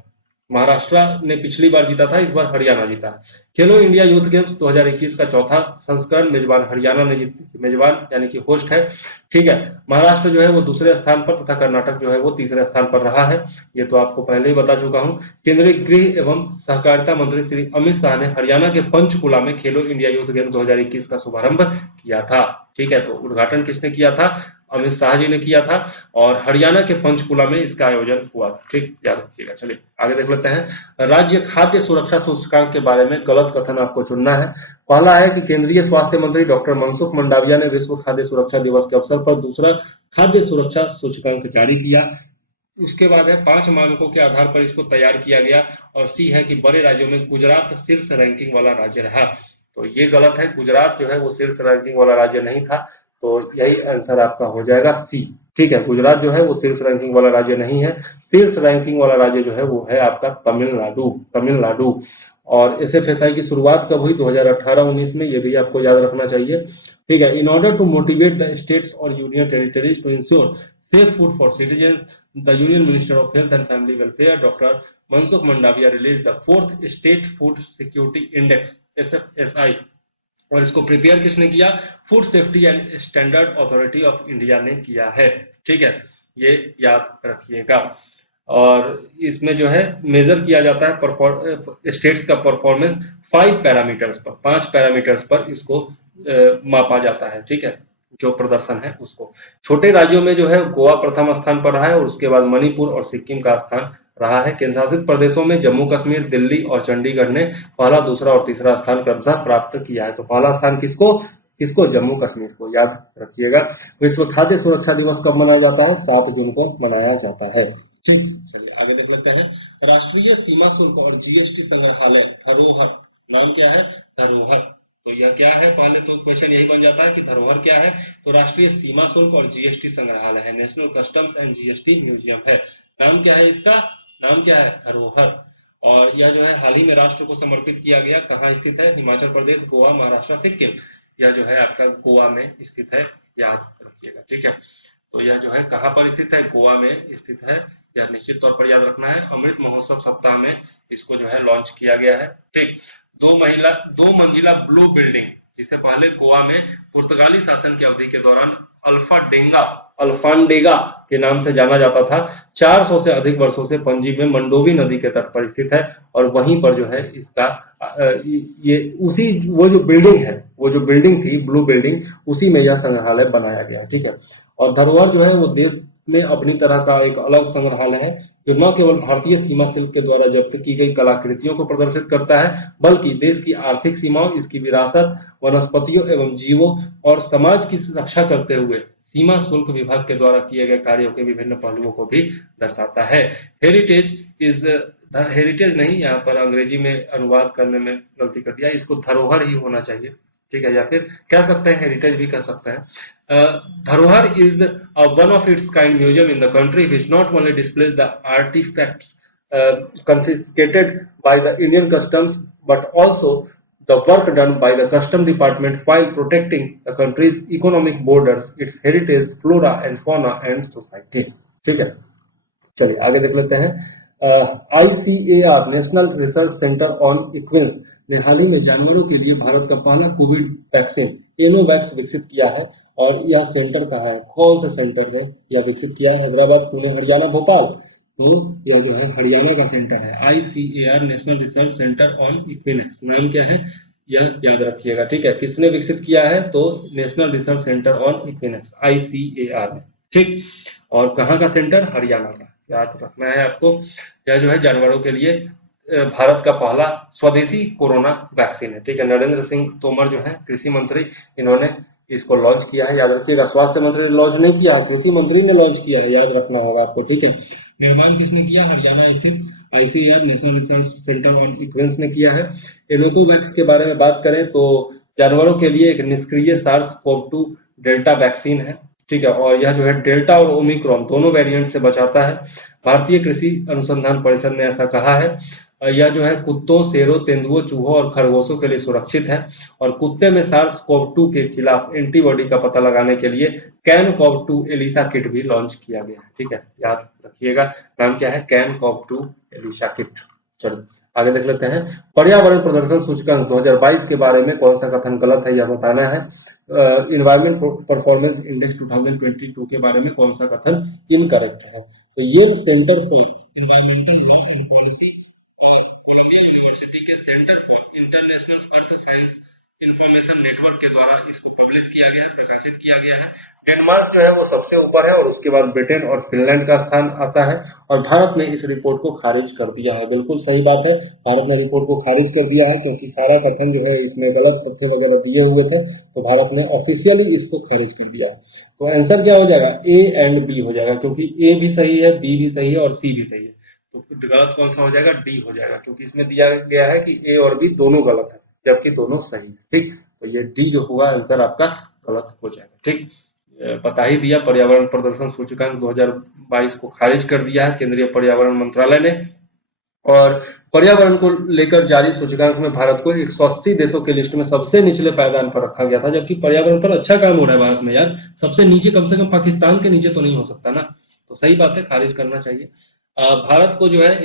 महाराष्ट्र ने पिछली बार जीता था, इस बार हरियाणा जीता। खेलो इंडिया यूथ गेम्स 2021 का चौथा संस्करण, मेजबान हरियाणा ने मेजबान यानी कि होस्ट है। ठीक है, महाराष्ट्र जो है वो दूसरे स्थान पर तथा कर्नाटक जो है वो तीसरे स्थान पर रहा है। ये तो आपको पहले ही बता चुका हूं। केंद्रीय गृह एवं सहकारिता मंत्री श्री अमित शाह ने हरियाणा के पंचकुला में खेलो इंडिया यूथ गेम्स 2021 का शुभारंभ किया था। ठीक है, तो उद्घाटन किसने किया था? अमित शाह जी ने किया था और हरियाणा के पंचकुला में इसका आयोजन हुआ था। ठीक, याद रखिएगा। चलिए आगे देख लेते हैं। राज्य खाद्य सुरक्षा सूचकांक के बारे में गलत कथन आपको चुनना है। पहला है कि केंद्रीय स्वास्थ्य मंत्री डॉक्टर मनसुख मंडाविया ने विश्व खाद्य सुरक्षा दिवस के अवसर पर दूसरा खाद्य सुरक्षा सूचकांक जारी किया। उसके बाद है 5 मानकों के आधार पर इसको तैयार किया गया। और सी है कि बड़े राज्यों में गुजरात शीर्ष रैंकिंग वाला राज्य रहा। तो ये गलत है, गुजरात जो है वो शीर्ष रैंकिंग वाला राज्य नहीं था। तो यही आंसर आपका हो जाएगा सी। ठीक है, गुजरात जो है वो शीर्ष रैंकिंग वाला राज्य नहीं है। शीर्ष रैंकिंग वाला राज्य जो है वो है आपका तमिलनाडु। और एसएफएसआई की शुरुआत कब हुई? 2018-19 में, ये भी आपको याद रखना चाहिए। ठीक है, in order to motivate the states और union territories to ensure safe food for citizens, the Union Minister of Health and Family Welfare, Dr. Mansukh Mandaviya, released the 4th State Food Security Index (SFSI). और इसको prepare किसने किया? Food safety and standard authority of India ने किया है। ठीक है, ये याद रखिएगा। और इसमें जो है मेजर किया जाता है स्टेट्स का परफॉर्मेंस 5 पैरामीटर्स पर, 5 पैरामीटर्स पर इसको मापा जाता है। ठीक है, जो प्रदर्शन है उसको। छोटे राज्यों में जो है गोवा प्रथम स्थान पर रहा है और उसके बाद मणिपुर और सिक्किम का स्थान रहा है। केंद्र शासित प्रदेशों में जम्मू कश्मीर, दिल्ली और चंडीगढ़ ने पहला, दूसरा और तीसरा स्थान क्रमशः प्राप्त किया है। तो पहला स्थान किसको? जम्मू कश्मीर को, याद रखिएगा। विश्व खाद्य सुरक्षा दिवस कब मनाया जाता है? 7 जून को मनाया जाता है। ठीक, चलिए आगे देख लेते हैं। राष्ट्रीय सीमा शुल्क और जीएसटी संग्रहालय धरोहर, नाम क्या है? धरोहर। तो यह क्या है? पहले तो क्वेश्चन यही बन जाता है कि धरोहर क्या है। तो राष्ट्रीय सीमा शुल्क और जीएसटी संग्रहालय है, national customs and GST museum है। नाम क्या है इसका? नाम क्या है? धरोहर। और यह जो है हाल ही में राष्ट्र को समर्पित किया गया। कहाँ स्थित है? हिमाचल प्रदेश, गोवा, महाराष्ट्र, सिक्किम। यह जो है आपका गोवा में स्थित है, याद रखिएगा। ठीक है, तो यह जो है कहाँ पर स्थित है? गोवा में स्थित है, यह निश्चित तौर पर याद रखना है। अमृत महोत्सव सप्ताह में इसको जो है लॉन्च किया गया है। ठीक, 2 मंजिला ब्लू बिल्डिंग, जिसे पहले गोवा में पुर्तगाली शासन की अवधि के दौरान अल्फांडेगा के नाम से जाना जाता था, 400 से अधिक वर्षों से पणजी में मंडोवी नदी के तट पर स्थित है। और वहीं पर जो है इसका ये उसी वो जो बिल्डिंग थी ब्लू बिल्डिंग, उसी में यह संग्रहालय बनाया गया। ठीक है, और धरोहर जो है वो देश में अपनी तरह का एक अलग संग्रहालय है, जो न केवल भारतीय सीमा शुल्क के द्वारा जब्त की गई कलाकृतियों को प्रदर्शित करता है, बल्कि देश की आर्थिक सीमाओं, इसकी विरासत, वनस्पतियों एवं जीवों और समाज की रक्षा करते हुए सीमा शुल्क विभाग के द्वारा किए गए कार्यों के विभिन्न पहलुओं को भी दर्शाता है। हेरिटेज नहीं, यहाँ पर अंग्रेजी में अनुवाद करने में गलती कर दिया, इसको धरोहर ही होना चाहिए। ठीक है, या फिर कह सकते हैं हेरिटेज भी कह सकते हैं। धरोहर is one of its kind museum in the country which not only displays the artefacts confiscated by the Indian customs, but also the work done by the custom department while protecting the country's economic borders, its heritage, flora and fauna and society. ठीक है, चलिए आगे देख लेते हैं। ICAR national research centre on इक्विन्स ने हाल ही में जानवरों के लिए भारत का पहला कोविड वैक्सीन एनोवैक्स विकसित किया है। और यह सेंटर कहाँ है? कौन से सेंटर में यह विकसित किया है? हैदराबाद, पुणे, हरियाणा, भोपाल। तो यह जो है हरियाणा का सेंटर है, ICAR national research centre on equines, नाम क्या है यह याद रखिएगा, ठीक है। किसने विकसित किया है, तो national research centre on equines, ICAR ने, ठीक। और कहाँ का सेंटर, हरियाणा का, याद रखना है आपको। यह जो है जानवरों के लिए भारत का पहला स्वदेशी कोरोना वैक्सीन है, ठीक है। नरेंद्र सिंह तोमर जो है कृषि मंत्री, इन्होंने इसको लॉन्च किया है, याद रखिएगा। स्वास्थ्य मंत्री ने लॉन्च नहीं किया, कृषि मंत्री ने लॉन्च किया है, याद रखना होगा आपको, ठीक है। निर्माण किसने किया, हरियाणा स्थित ICAR national research centre on equines ने किया है। इनोकोवैक्स के बारे में बात करें तो जानवरों के लिए एक निष्क्रिय SARS-CoV-2 डेल्टा वैक्सीन है, ठीक है। और यह जो है डेल्टा और ओमिक्रॉन दोनों वेरिएंट से बचाता है। भारतीय कृषि अनुसंधान परिषद ने ऐसा कहा है। यह जो है कुत्तों, शेरों, तेंदुओं, चूहों और खरगोशों के लिए सुरक्षित है। और कुत्ते में SARS-CoV-2 के खिलाफ एंटीबॉडी का पता लगाने के लिए CAN-CoV-2 एलिसा किट भी लॉन्च किया गया है, ठीक है, याद रखिएगा। नाम क्या है, CAN-CoV-2 एलिसा किट। चलो आगे देख लेते हैं। पर्यावरण प्रदर्शन सूचकांक 2022 के बारे में कौन सा कथन गलत है यह बताना है। इन्वायरमेंट परफॉर्मेंस इंडेक्स 2022 के बारे में कौन सा कथन इनकरेक्ट है। तो ये centre for environmental law and policy और कोलंबिया यूनिवर्सिटी के centre for international earth science information network के द्वारा इसको पब्लिश किया गया है, प्रकाशित किया गया है। डेनमार्क जो है वो सबसे ऊपर है और उसके बाद ब्रिटेन और फिनलैंड का स्थान आता है। और भारत ने इस रिपोर्ट को खारिज कर दिया है, बिल्कुल सही बात है, भारत ने रिपोर्ट को खारिज कर दिया है क्योंकि सारा कथन जो है इसमें गलत तथ्य वगैरह दिए हुए थे, तो भारत ने ऑफिशियली इसको खारिज कर दिया है। तो आंसर क्या हो जाएगा, A एंड B हो जाएगा, क्योंकि A भी सही है, B भी सही है और C भी सही है। तो गलत कौन सा हो जाएगा, D हो जाएगा, क्योंकि इसमें दिया गया है कि A और B दोनों गलत है जबकि दोनों सही है, ठीक। तो ये D जो हुआ आंसर आपका गलत हो जाएगा, ठीक। बता ही दिया, पर्यावरण प्रदर्शन सूचकांक 2022 को खारिज कर दिया है केंद्रीय पर्यावरण मंत्रालय ने। और पर्यावरण को लेकर जारी सूचकांक में भारत को 180 देशों के लिस्ट में सबसे निचले पायदान पर रखा गया था, जबकि पर्यावरण पर अच्छा काम हो रहा है भारत में यार। सबसे नीचे कम से कम पाकिस्तान के नीचे तो नहीं हो सकता ना, तो सही बात है, खारिज करना चाहिए। भारत को जो है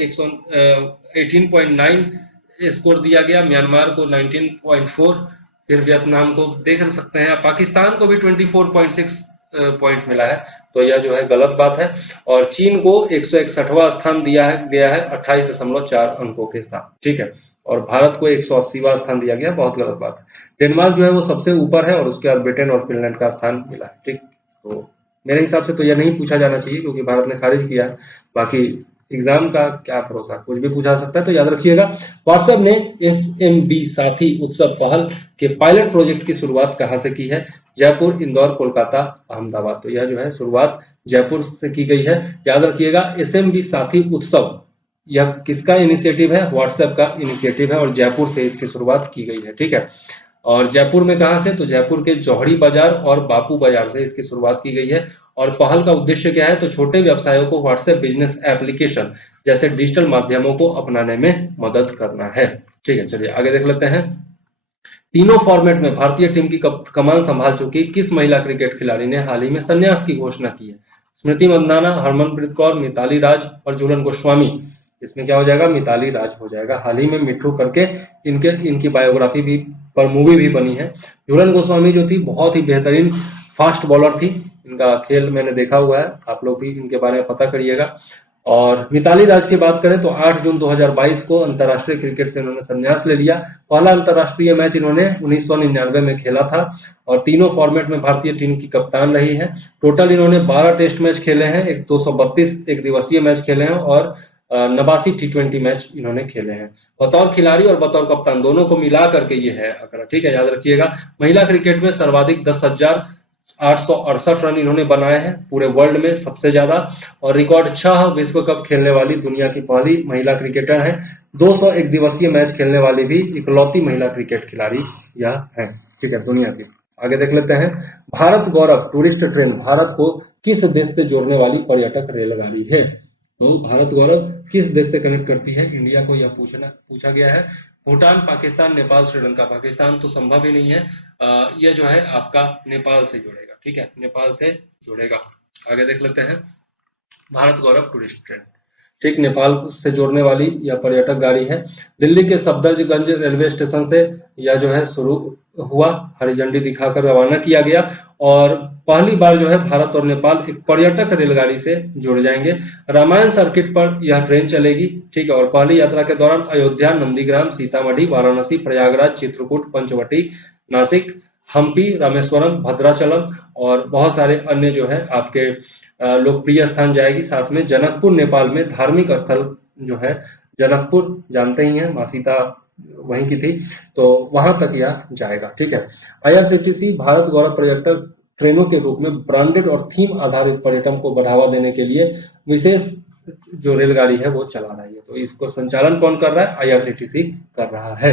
18.9 स्कोर दिया गया, म्यांमार को 19.4, फिर वियतनाम को देख सकते हैं, पाकिस्तान को भी 24.6 पॉइंट मिला है, तो यह जो है गलत बात है। और चीन को 161वां स्थान दिया है गया है 28.4 अंकों के साथ, ठीक है। और भारत को 180वां स्थान दिया गया, बहुत गलत बात है। डेनमार्क जो है वो सबसे ऊपर है और उसके बाद ब्रिटेन और फिनलैंड का स्थान मिला है, ठीक। तो मेरे हिसाब से तो यह नहीं पूछा जाना चाहिए क्योंकि भारत ने खारिज किया है। बाकी एग्जाम का क्या भरोसा, कुछ भी पूछा सकता है, तो याद रखिएगा। व्हाट्सएप ने SMB साथी उत्सव पहल के पायलट प्रोजेक्ट की शुरुआत कहां से की है, जयपुर, इंदौर, कोलकाता, अहमदाबाद। तो यह जो है शुरुआत जयपुर से की गई है, याद रखिएगा। SMB साथी उत्सव यह किसका इनिशिएटिव है, व्हाट्सएप का इनिशिएटिव है और जयपुर से इसकी शुरुआत की गई है, ठीक है। और जयपुर में कहां से, तो जयपुर के जौहरी बाजार और बापू बाजार से इसकी शुरुआत की गई है। और पहल का उद्देश्य क्या है, तो छोटे व्यवसायों को व्हाट्सएप बिजनेस एप्लीकेशन जैसे डिजिटल माध्यमों को अपनाने में मदद करना है, ठीक है। चलिए आगे देख लेते हैं। तीनों फॉर्मेट में भारतीय टीम की कमान संभाल चुकी किस महिला क्रिकेट खिलाड़ी ने हाल ही में संन्यास की घोषणा की है। स्मृति मंदाना, हरमनप्रीत कौर, मिताली राज और झूलन गोस्वामी। इसमें क्या हो जाएगा, मिताली राज हो जाएगा। हाल ही में मिठू करके इनकी बायोग्राफी भी पर मूवी भी बनी है। झूलन गोस्वामी जो थी बहुत ही बेहतरीन फास्ट बॉलर थी, इनका खेल मैंने देखा हुआ है, आप लोग भी इनके बारे में पता करिएगा। और मिताली राज की बात करें तो 8 जून 2022 को अंतर्राष्ट्रीय क्रिकेट से इन्होंने संन्यास ले लिया। पहला अंतर्राष्ट्रीय मैच इन्होंने 1999 में खेला था और तीनों फॉर्मेट में भारतीय टीम की कप्तान रही है। टोटल इन्होंने 12 टेस्ट मैच खेले हैं, 232 एक दिवसीय मैच खेले हैं और 89 T20 मैच इन्होंने खेले हैं। बतौर खिलाड़ी और बतौर कप्तान दोनों को मिला करके ये है आंकड़ा, ठीक है, याद रखिएगा। महिला क्रिकेट में सर्वाधिक 10,868 रन इन्होंने बनाए हैं पूरे वर्ल्ड में, सबसे ज्यादा। और रिकॉर्ड 6 विश्व कप खेलने वाली दुनिया की पहली महिला क्रिकेटर है। 200 एक दिवसीय मैच खेलने वाली भी इकलौती महिला क्रिकेट खिलाड़ी यह है, ठीक है, दुनिया की। आगे देख लेते हैं। भारत गौरव टूरिस्ट ट्रेन भारत को किस देश से जोड़ने वाली पर्यटक रेलगाड़ी है। तो भारत गौरव किस देश से कनेक्ट करती है इंडिया को, यह पूछा गया है। भूटान, पाकिस्तान, नेपाल, श्रीलंका। पाकिस्तान तो संभव ही नहीं है, यह जो है आपका नेपाल से जुड़ेगा, ठीक है, नेपाल से जुड़ेगा। आगे देख लेते हैं। भारत गौरव टूरिस्ट ट्रेन, ठीक, नेपाल से जोड़ने वाली यह पर्यटक गाड़ी है। दिल्ली के सफदरजंग रेलवे स्टेशन से यह जो है शुरू हुआ, हरी झंडी दिखाकर रवाना किया गया और पहली बार जो है भारत और नेपाल एक पर्यटक रेलगाड़ी से जुड़ जाएंगे। रामायण सर्किट पर यह ट्रेन चलेगी, ठीक है, और पहली यात्रा के दौरान अयोध्या, नंदीग्राम, सीतामढ़ी, वाराणसी, प्रयागराज, चित्रकूट, पंचवटी, नासिक, हम्पी, रामेश्वरम, भद्राचलम और बहुत सारे अन्य जो है आपके लोकप्रिय स्थान जाएगी। साथ में जनकपुर नेपाल में धार्मिक स्थल जो है, जनकपुर जानते ही हैं, माँ सीता वहीं की थी, तो वहां तक यह जाएगा। ठीक है, आईआरसीटीसी भारत गौरव पर्यटक ट्रेनों के रूप में ब्रांडेड और थीम आधारित पर्यटन को बढ़ावा देने के लिए विशेष जो रेलगाड़ी है वो चला रही है। तो इसको संचालन कौन कर रहा है? आईआरसीटीसी कर रहा है,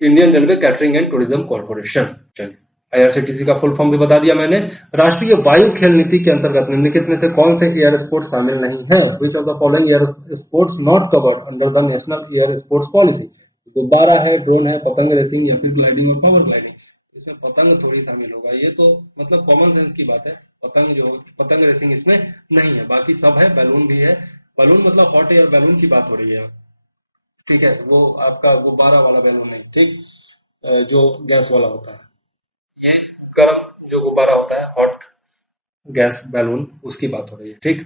Indian railway catering and tourism corporation. चलिए, आईआरसीटीसी का फुल फॉर्म भी बता दिया मैंने। राष्ट्रीय वायु खेल नीति के अंतर्गत निम्नलिखित में से कौन से एयर स्पोर्ट्स शामिल नहीं है? Which of the following air sports not covered under the national air sports policy? गुब्बारा है, ड्रोन है, पतंग रेसिंग या फिर ग्लाइडिंग और पावर ग्लाइडिंग। इसमें पतंग थोड़ी शामिल होगा, ये तो मतलब कॉमन सेंस की बात है। पतंग रेसिंग इसमें नहीं है, बाकी सब है। बैलून भी है, बैलून मतलब हॉट एयर बैलून की बात हो रही है, ठीक है, वो आपका गुब्बारा वाला बैलून नहीं, ठीक, जो गैस वाला होता है। ये गर्म जो गुब्बारा होता है, हॉट गैस बैलून, उसकी बात हो रही है। ठीक,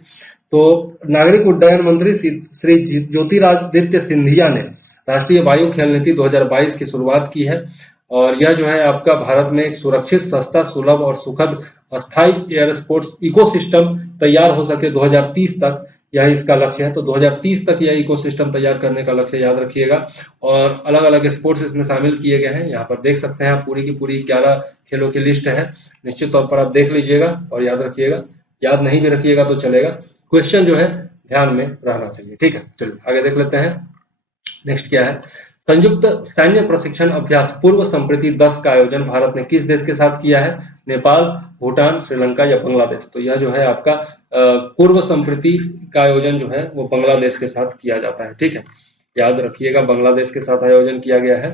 तो नागरिक उड्डयन मंत्री श्री ज्योतिरादित्य सिंधिया ने राष्ट्रीय वायु खेल नीति 2022 की शुरुआत की है और यह जो है आपका भारत में एक सुरक्षित, सस्ता, सुलभ और सुखद अस्थायी एयर स्पोर्ट्स इकोसिस्टम तैयार हो सके 2030 तक, यह इसका लक्ष्य है। तो 2030 तक यह इकोसिस्टम तैयार करने का लक्ष्य याद रखिएगा। और अलग अलग स्पोर्ट्स इसमें शामिल किए गए हैं, यहाँ पर देख सकते हैं आप, पूरी की पूरी 11 खेलों की लिस्ट है। निश्चित तौर पर आप देख लीजिएगा और याद रखिएगा, याद नहीं भी रखिएगा तो चलेगा, क्वेश्चन जो है ध्यान में रहना चाहिए। ठीक है, चलिए आगे देख लेते हैं। नेक्स्ट क्या है? संयुक्त सैन्य प्रशिक्षण अभ्यास पूर्व संप्रति 10 का आयोजन भारत ने किस देश के साथ किया है? नेपाल, भूटान, श्रीलंका या बांग्लादेश? तो यह जो है आपका पूर्व संप्रति का आयोजन जो है वो बांग्लादेश के साथ किया जाता है। ठीक है, याद रखिएगा, बांग्लादेश के साथ आयोजन किया गया है।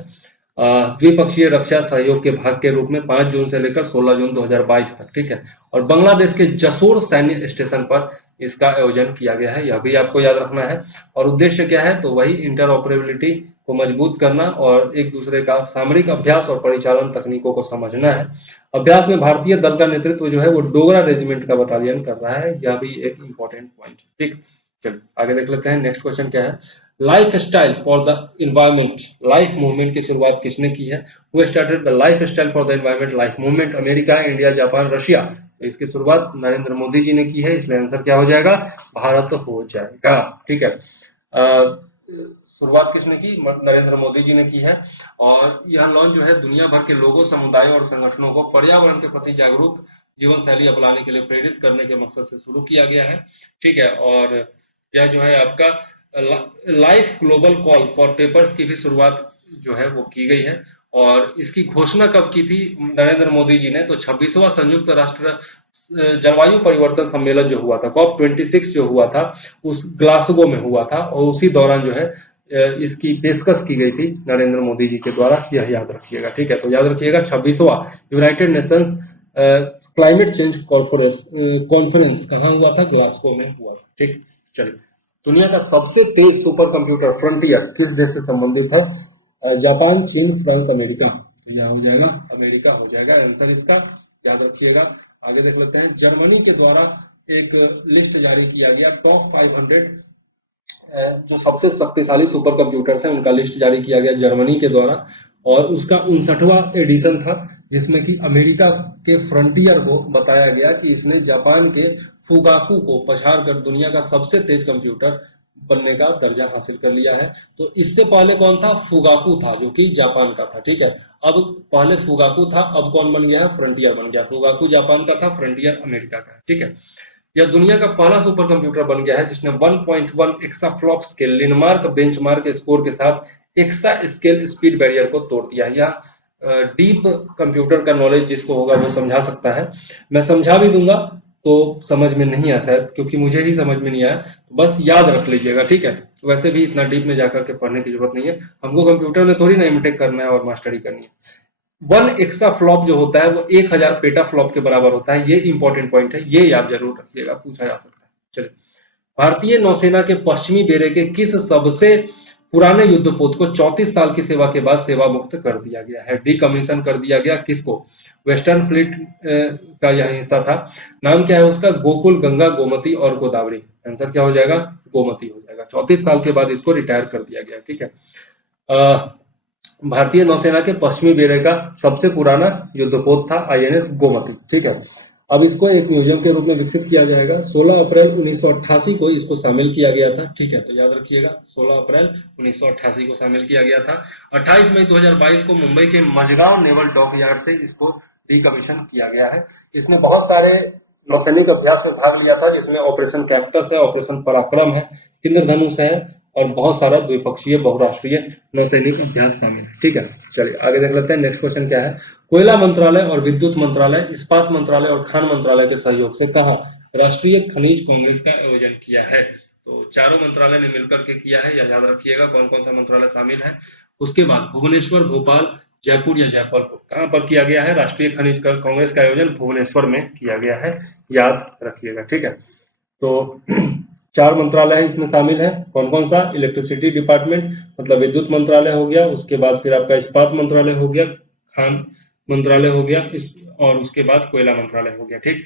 द्विपक्षीय रक्षा सहयोग के भाग के रूप में 5 जून से लेकर 16 जून 2022 तक। ठीक है, और बांग्लादेश के जसोर सैन्य स्टेशन पर इसका आयोजन किया गया है, यह भी आपको याद रखना है। और उद्देश्य क्या है? तो वही इंटरऑपरेबिलिटी को मजबूत करना और एक दूसरे का सामरिक अभ्यास और परिचालन तकनीकों को समझना है। अभ्यास में भारतीय दल का नेतृत्व जो है वो डोगरा रेजिमेंट का बटालियन कर रहा है, यह भी एक इंपॉर्टेंट पॉइंट है। ठीक, चलिए आगे देख लेते हैं। नेक्स्ट क्वेश्चन क्या है? Life style for the environment, life movement की शुरुआत किसने की है? Who started the life style for the environment life movement? America, India, Japan, Russia? तो इसकी शुरुआत नरेंद्र मोदी जी ने की है, इसलिए आंसर क्या हो जाएगा? भारत हो जाएगा। ठीक है, शुरुआत किसने की? नरेंद्र मोदी जी ने की है। और यह लॉन्च जो है दुनिया भर के लोगों, समुदायों और संगठनों को पर्यावरण के प्रति जागरूक जीवन शैली अपनाने के लिए प्रेरित करने के मकसद से शुरू किया गया है। ठीक है, और यह जो है आपका life global call for papers की भी शुरुआत जो है वो की गई है। और इसकी घोषणा कब की थी नरेंद्र मोदी जी ने? तो 26वां संयुक्त राष्ट्र जलवायु परिवर्तन सम्मेलन जो हुआ था, COP26 जो हुआ था, उस ग्लासगो में हुआ था और उसी दौरान जो है इसकी पेशकश की गई थी नरेंद्र मोदी जी के द्वारा, यह याद रखिएगा। ठीक है, तो याद रखिएगा 26वां united nations climate change conference कहाँ हुआ था? ग्लासगो में हुआ था। ठीक, चलिए, दुनिया का सबसे तेज सुपर कंप्यूटर फ्रंटियर किस देश से संबंधित है? जापान, चीन, फ्रांस, अमेरिका? तो यह हो जाएगा अमेरिका हो जाएगा आंसर इसका, याद रखिएगा। आगे देख लेते हैं। जर्मनी के द्वारा एक लिस्ट जारी किया गया, टॉप 500 जो सबसे शक्तिशाली सुपर कंप्यूटर्स हैं उनका लिस्ट जारी किया गया जर्मनी के द्वारा, और उसका 59वां एडिशन था, जिसमें कि अमेरिका के फ्रंटियर को बताया गया कि इसने जापान के फुगाकू को पछाड़ कर दुनिया का सबसे तेज कंप्यूटर बनने का दर्जा हासिल कर लिया है। तो इससे पहले कौन था? फुगाकू था, जो कि जापान का था। ठीक है, अब पहले फुगाकू था, अब कौन बन गया है? फ्रंटियर बन गया। फुगाकू जापान का था, फ्रंटियर अमेरिका का है। ठीक है, यह दुनिया का पहला सुपर कंप्यूटर बन गया है जिसने 1.1 एक्साफ्लॉप्स के लिनमार्क बेंचमार्क स्कोर के साथ एक्सा स्केल स्पीड बैरियर को तोड़ दिया। यह डीप कंप्यूटर का नॉलेज जिसको होगा वो समझा सकता है, मैं समझा भी दूंगा तो समझ में नहीं आ शायद, क्योंकि मुझे ही समझ में नहीं आया, तो बस याद रख लीजिएगा। ठीक है, वैसे भी इतना डीप में जाकर के पढ़ने की जरूरत नहीं है, हमको कंप्यूटर में थोड़ी ना इमिटेक करना है और मास्टरी करनी है। 1 एक्सा फ्लॉप जो होता है वो 1000 पेटा फ्लॉप के बराबर होता है, ये इंपॉर्टेंट पॉइंट है, ये याद जरूर रखिएगा, पूछा जा सकता है। चलिए भारतीय नौसेना के पश्चिमी बेड़े के किस सबसे पुराने युद्धपोत को 34 साल की सेवा के बाद सेवा मुक्त कर दिया गया है? डीकमीशन कर दिया गया किसको? वेस्टर्न फ्लीट का यह हिस्सा था। नाम क्या है उसका? गोकुल, गंगा, गोमती और गोदावरी। आंसर क्या हो जाएगा? गोमती हो जाएगा। 34 साल के बाद इसको रिटायर कर दिया गया। ठीक है। भारतीय नौसेना के पश्चिमी बेड़े का सबसे पुराना युद्धपोत था आईएनएस गोमती। ठीक है। अब इसको एक म्यूजियम के रूप में विकसित किया जाएगा। 16 अप्रैल 1988 को इसको शामिल किया गया था। ठीक है, तो याद रखिएगा 16 अप्रैल 1988 को शामिल किया गया था। 28 मई 2022 को मुंबई के मझगांव नेवल डॉकयार्ड से इसको डीकमीशन किया गया है। इसने बहुत सारे नौसैनिक अभ्यास में भाग लिया था, जिसमें ऑपरेशन कैक्टस है, ऑपरेशन पराक्रम है, इंद्रधनुष है और बहुत सारा द्विपक्षीय बहुराष्ट्रीय नौसैनिक अभ्यास शामिल है। ठीक है, चलिए आगे देख लेते हैं। नेक्स्ट क्वेश्चन क्या है? कोयला मंत्रालय और विद्युत मंत्रालय, इस्पात मंत्रालय और खान मंत्रालय के सहयोग से कहा राष्ट्रीय खनिज कांग्रेस का आयोजन किया है? तो चारों मंत्रालय ने मिलकर के किया है, यह याद रखिएगा कौन कौन सा मंत्रालय शामिल है। उसके बाद भुवनेश्वर, भोपाल, जयपुर या जयपुर कहां पर किया गया है? राष्ट्रीय खनिज कांग्रेस का आयोजन भुवनेश्वर में किया गया है, याद रखिएगा। ठीक है, तो 4 मंत्रालय इसमें शामिल है। कौन कौन सा? इलेक्ट्रिसिटी डिपार्टमेंट मतलब विद्युत मंत्रालय हो गया, उसके बाद फिर आपका इस्पात मंत्रालय हो गया, खान मंत्रालय हो गया, और उसके बाद कोयला मंत्रालय हो गया। ठीक,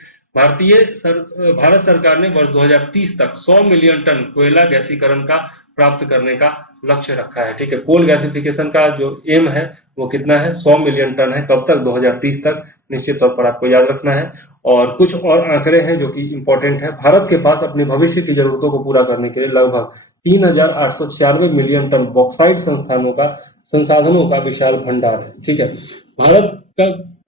भारत सरकार ने वर्ष 2030 तक 100 मिलियन टन कोयला गैसीकरण का प्राप्त करने का लक्ष्य रखा है। ठीक है, कोल गैसिफिकेशन का जो एम है वो कितना है? 100 मिलियन टन है। कब तक? 2030 तक। निश्चित तौर पर आपको याद रखना है। और कुछ और आंकड़े हैं जो कि इंपॉर्टेंट है। भारत के पास अपने भविष्य की जरूरतों को पूरा करने के लिए लगभग 3896 मिलियन टन बॉक्साइट संसाधनों का विशाल भंडार है। ठीक है, भारत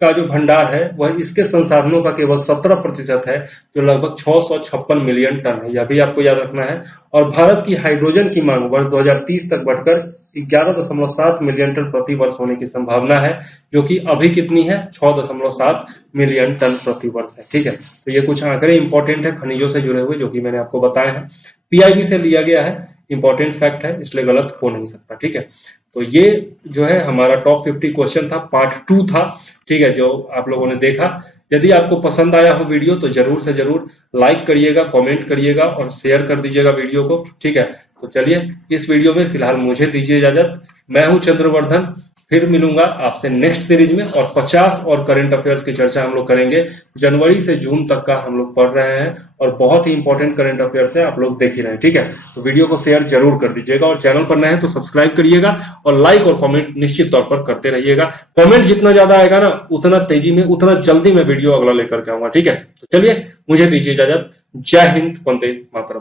का जो भंडार है वह इसके संसाधनों का केवल 17% है, जो लगभग 656 मिलियन टन है। यह भी आपको याद रखना है। और भारत की हाइड्रोजन की मांग वर्ष 2030 तक बढ़कर 11.7 मिलियन टन प्रति वर्ष होने की संभावना है, जो कि अभी कितनी है? 6.7 मिलियन टन प्रति वर्ष है। ठीक है, तो ये कुछ आंकड़े इंपॉर्टेंट है खनिजों से जुड़े हुए, जो कि मैंने आपको बताए हैं। पीआईबी से लिया गया है, इंपॉर्टेंट फैक्ट है, इसलिए गलत हो नहीं सकता। ठीक है, तो ये जो है हमारा टॉप 50 क्वेश्चन था, पार्ट 2 था। ठीक है, जो आप लोगों ने देखा। यदि आपको पसंद आया हो वीडियो तो जरूर से जरूर लाइक करिएगा, कमेंट करिएगा और शेयर कर दीजिएगा वीडियो को। ठीक है, तो चलिए इस वीडियो में फिलहाल मुझे दीजिए इजाजत। मैं हूं चंद्रवर्धन, फिर मिलूंगा आपसे नेक्स्ट सीरीज में, और 50 और करंट अफेयर्स की चर्चा हम लोग करेंगे। जनवरी से जून तक का हम लोग पढ़ रहे हैं और बहुत ही इंपॉर्टेंट करंट अफेयर्स है, आप लोग देख ही रहे हैं। ठीक है, तो वीडियो को शेयर जरूर कर दीजिएगा और चैनल पर नए हैं तो सब्सक्राइब करिएगा और लाइक और कमेंट निश्चित तौर पर करते रहिएगा। कमेंट जितना ज्यादा आएगा ना, उतना तेजी में, उतना जल्दी मैं वीडियो अगला लेकर के आऊंगा। ठीक है, तो चलिए मुझे दीजिए इजाजत। जय हिंद, वंदे मातरम।